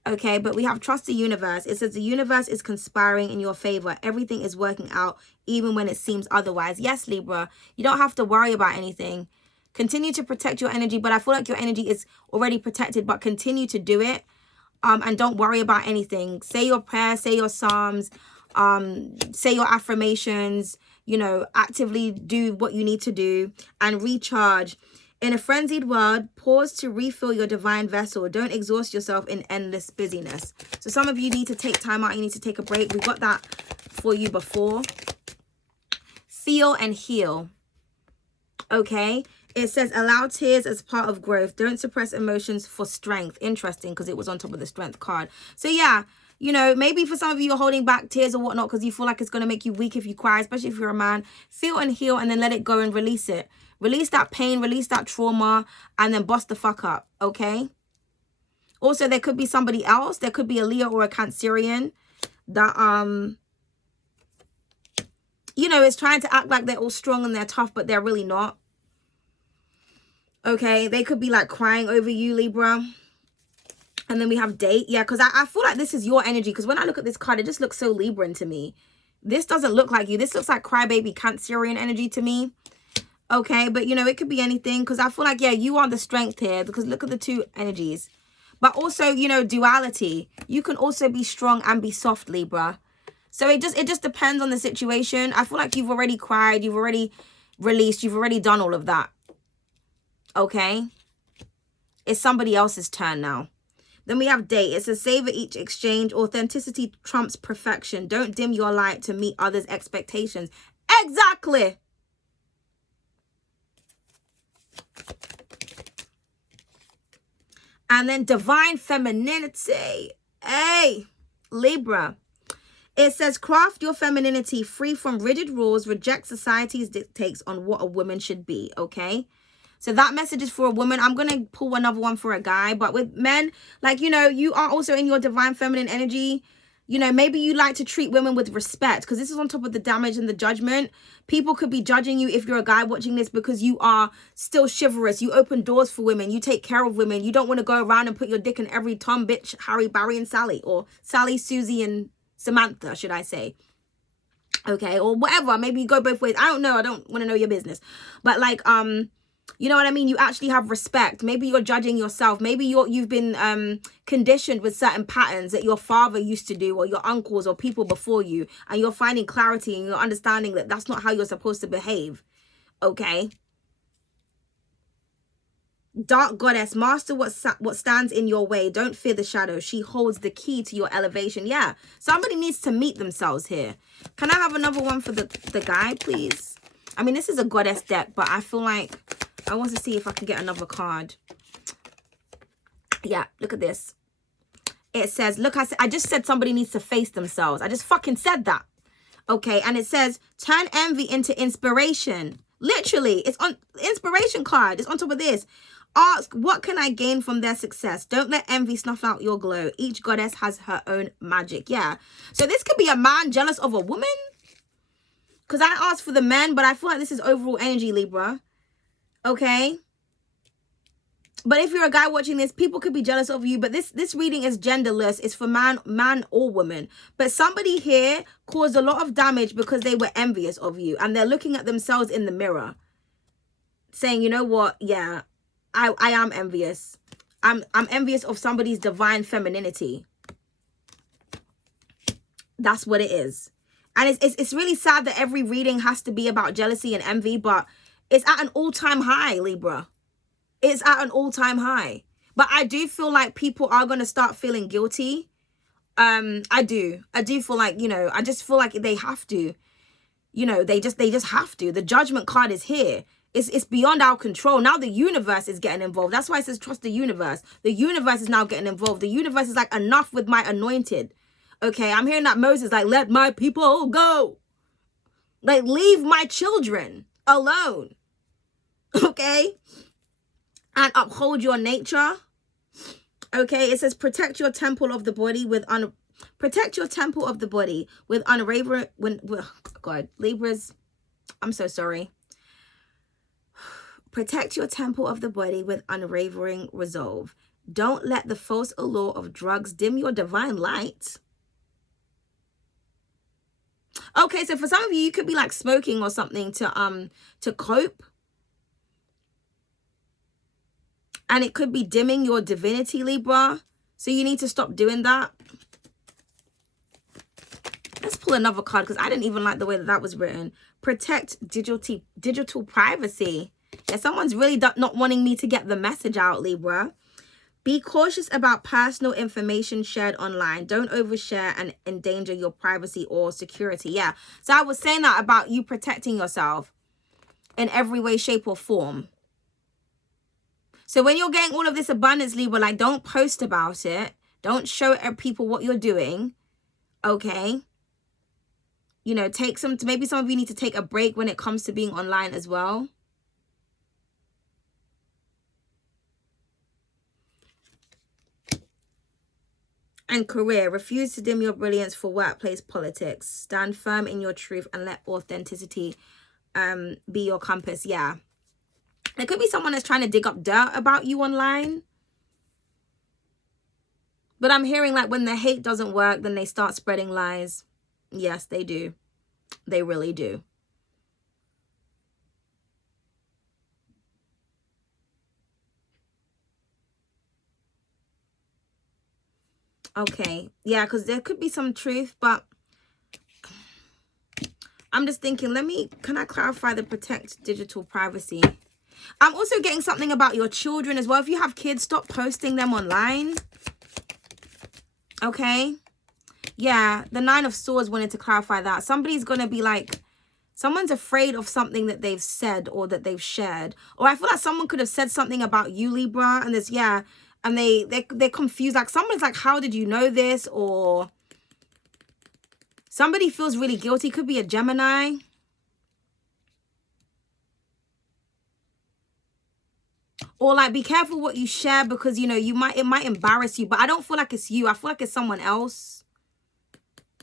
Okay, but we have trust the universe. It says the universe is conspiring in your favor. Everything is working out even when it seems otherwise. Yes, Libra, you don't have to worry about anything. Continue to protect your energy, but I feel like your energy is already protected, but continue to do it. And don't worry about anything. Say your prayers, say your psalms, say your affirmations, you know, actively do what you need to do and recharge. In a frenzied world, pause to refill your divine vessel. Don't exhaust yourself in endless busyness. So some of you need to take time out. You need to take a break. We got that for you before. Feel and heal. Okay. It says, allow tears as part of growth. Don't suppress emotions for strength. Interesting, because it was on top of the strength card. So yeah, you know, maybe for some of you, you're holding back tears or whatnot because you feel like it's going to make you weak if you cry, especially if you're a man. Feel and heal and then let it go and release it. Release that pain, release that trauma, and then bust the fuck up, okay? Also, there could be somebody else. There could be a Leo or a Cancerian that, you know, is trying to act like they're all strong and they're tough, but they're really not. Okay, they could be like crying over you, Libra. And then we have date. Yeah, because I feel like this is your energy. Because when I look at this card, it just looks so Libran to me. This doesn't look like you. This looks like crybaby Cancerian energy to me. Okay, but you know, it could be anything because I feel like, yeah, you are the strength here because look at the two energies. But also, you know, duality. You can also be strong and be soft, Libra. So it just depends on the situation. I feel like you've already cried, you've already released, you've already done all of that. Okay? It's somebody else's turn now. Then we have date. It says savor each exchange. Authenticity trumps perfection. Don't dim your light to meet others' expectations. Exactly. And then divine femininity. Hey, Libra. It says craft your femininity free from rigid rules. Reject society's dictates on what a woman should be. Okay. So that message is for a woman. I'm going to pull another one for a guy. But with men, like, you know, you are also in your divine feminine energy. You know, maybe you like to treat women with respect because this is on top of the damage and the judgment. People could be judging you if you're a guy watching this because you are still chivalrous. You open doors for women. You take care of women. You don't want to go around and put your dick in every Tom, bitch, Harry, Barry, and Sally. Or Sally, Susie, and Samantha, should I say. Okay, or whatever. Maybe you go both ways. I don't know. I don't want to know your business. But like, you know what I mean? You actually have respect. Maybe you're judging yourself. Maybe you've been conditioned with certain patterns that your father used to do or your uncles or people before you. And you're finding clarity and you're understanding that that's not how you're supposed to behave. Okay? Dark goddess, master what stands in your way. Don't fear the shadow. She holds the key to your elevation. Yeah, somebody needs to meet themselves here. Can I have another one for the guy, please? I mean, this is a goddess deck, but I feel like I want to see if I can get another card. Yeah, look at this. It says, look, I just said somebody needs to face themselves. I just fucking said that. Okay, and it says, turn envy into inspiration. Literally, it's on inspiration card. It's on top of this. Ask, what can I gain from their success? Don't let envy snuff out your glow. Each goddess has her own magic. Yeah. So this could be a man jealous of a woman. Because I asked for the men, but I feel like this is overall energy, Libra. Okay. But if you're a guy watching this, people could be jealous of you. But this reading is genderless. It's for man or woman. But somebody here caused a lot of damage because they were envious of you. And they're looking at themselves in the mirror. Saying, you know what? Yeah, I am envious. I'm envious of somebody's divine femininity. That's what it is. And it's really sad that every reading has to be about jealousy and envy. But it's at an all-time high, Libra. It's at an all-time high. But I do feel like people are going to start feeling guilty. I do feel like, you know, I just feel like they have to. You know, they just have to. The judgment card is here. It's beyond our control. Now the universe is getting involved. That's why it says trust the universe. The universe is now getting involved. The universe is like, enough with my anointed. Okay, I'm hearing that Moses like, let my people go. Like, leave my children alone. Okay? And uphold your nature. Okay, it says protect your temple of the body with Protect your temple of the body with unwavering, God, Libras, I'm so sorry. Protect your temple of the body with unwavering resolve. Don't let the false allure of drugs dim your divine light. Okay, so for some of you, you could be like smoking or something to cope. And it could be dimming your divinity, Libra. So you need to stop doing that. Let's pull another card because I didn't even like the way that that was written. Protect digital privacy. Yeah, someone's really not wanting me to get the message out, Libra. Be cautious about personal information shared online. Don't overshare and endanger your privacy or security. Yeah, so I was saying that about you protecting yourself in every way, shape, or form. So when you're getting all of this abundance, Libra, like, don't post about it. Don't show people what you're doing. Okay? You know, maybe some of you need to take a break when it comes to being online as well. And career, refuse to dim your brilliance for workplace politics. Stand firm in your truth and let authenticity be your compass. Yeah. There could be someone that's trying to dig up dirt about you online. But I'm hearing like when the hate doesn't work, then they start spreading lies. Yes, they do. They really do. Okay. Yeah, because there could be some truth, but I'm just thinking, can I clarify the protect digital privacy? I'm also getting something about your children as well. If you have kids, stop posting them online. Okay. Yeah, the 9 of Swords wanted to clarify that. Somebody's going to be like, someone's afraid of something that they've said or that they've shared. Or I feel like someone could have said something about you, Libra, and this, yeah, and they're confused. Like someone's like, how did you know this? Or somebody feels really guilty. Could be a Gemini. Or like, be careful what you share because, you know, it might embarrass you. But I don't feel like it's you. I feel like it's someone else.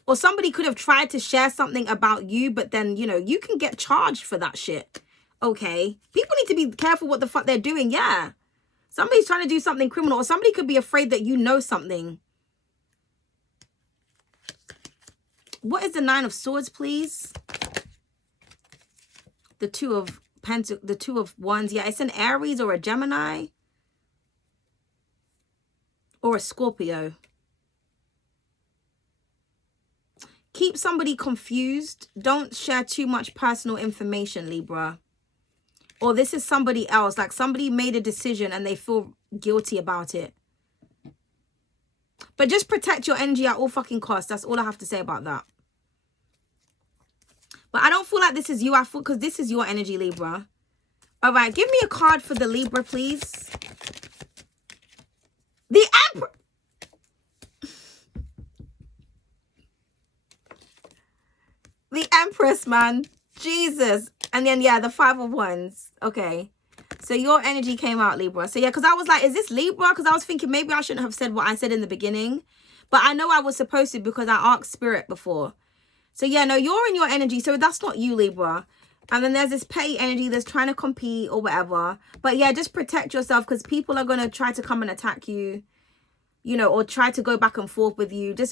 Or somebody could have tried to share something about you, but then, you know, you can get charged for that shit. Okay. People need to be careful what the fuck they're doing. Yeah. Somebody's trying to do something criminal. Or somebody could be afraid that you know something. What is the 9 of Swords, please? The 2 of the 2 of Wands. Yeah, it's an Aries or a Gemini. Or a Scorpio. Keep somebody confused. Don't share too much personal information, Libra. Or this is somebody else. Like somebody made a decision and they feel guilty about it. But just protect your energy at all fucking costs. That's all I have to say about that. But I don't feel like this is you. I feel because this is your energy, Libra. All right, give me a card for the Libra, please. The Emperor. The Empress, man. Jesus. And then, yeah, the 5 of Wands. Okay. So your energy came out, Libra. So, yeah, because I was like, is this Libra? Because I was thinking maybe I shouldn't have said what I said in the beginning. But I know I was supposed to because I asked Spirit before. So, yeah, no, you're in your energy. So that's not you, Libra. And then there's this petty energy that's trying to compete or whatever. But, yeah, just protect yourself because people are going to try to come and attack you, you know, or try to go back and forth with you. Just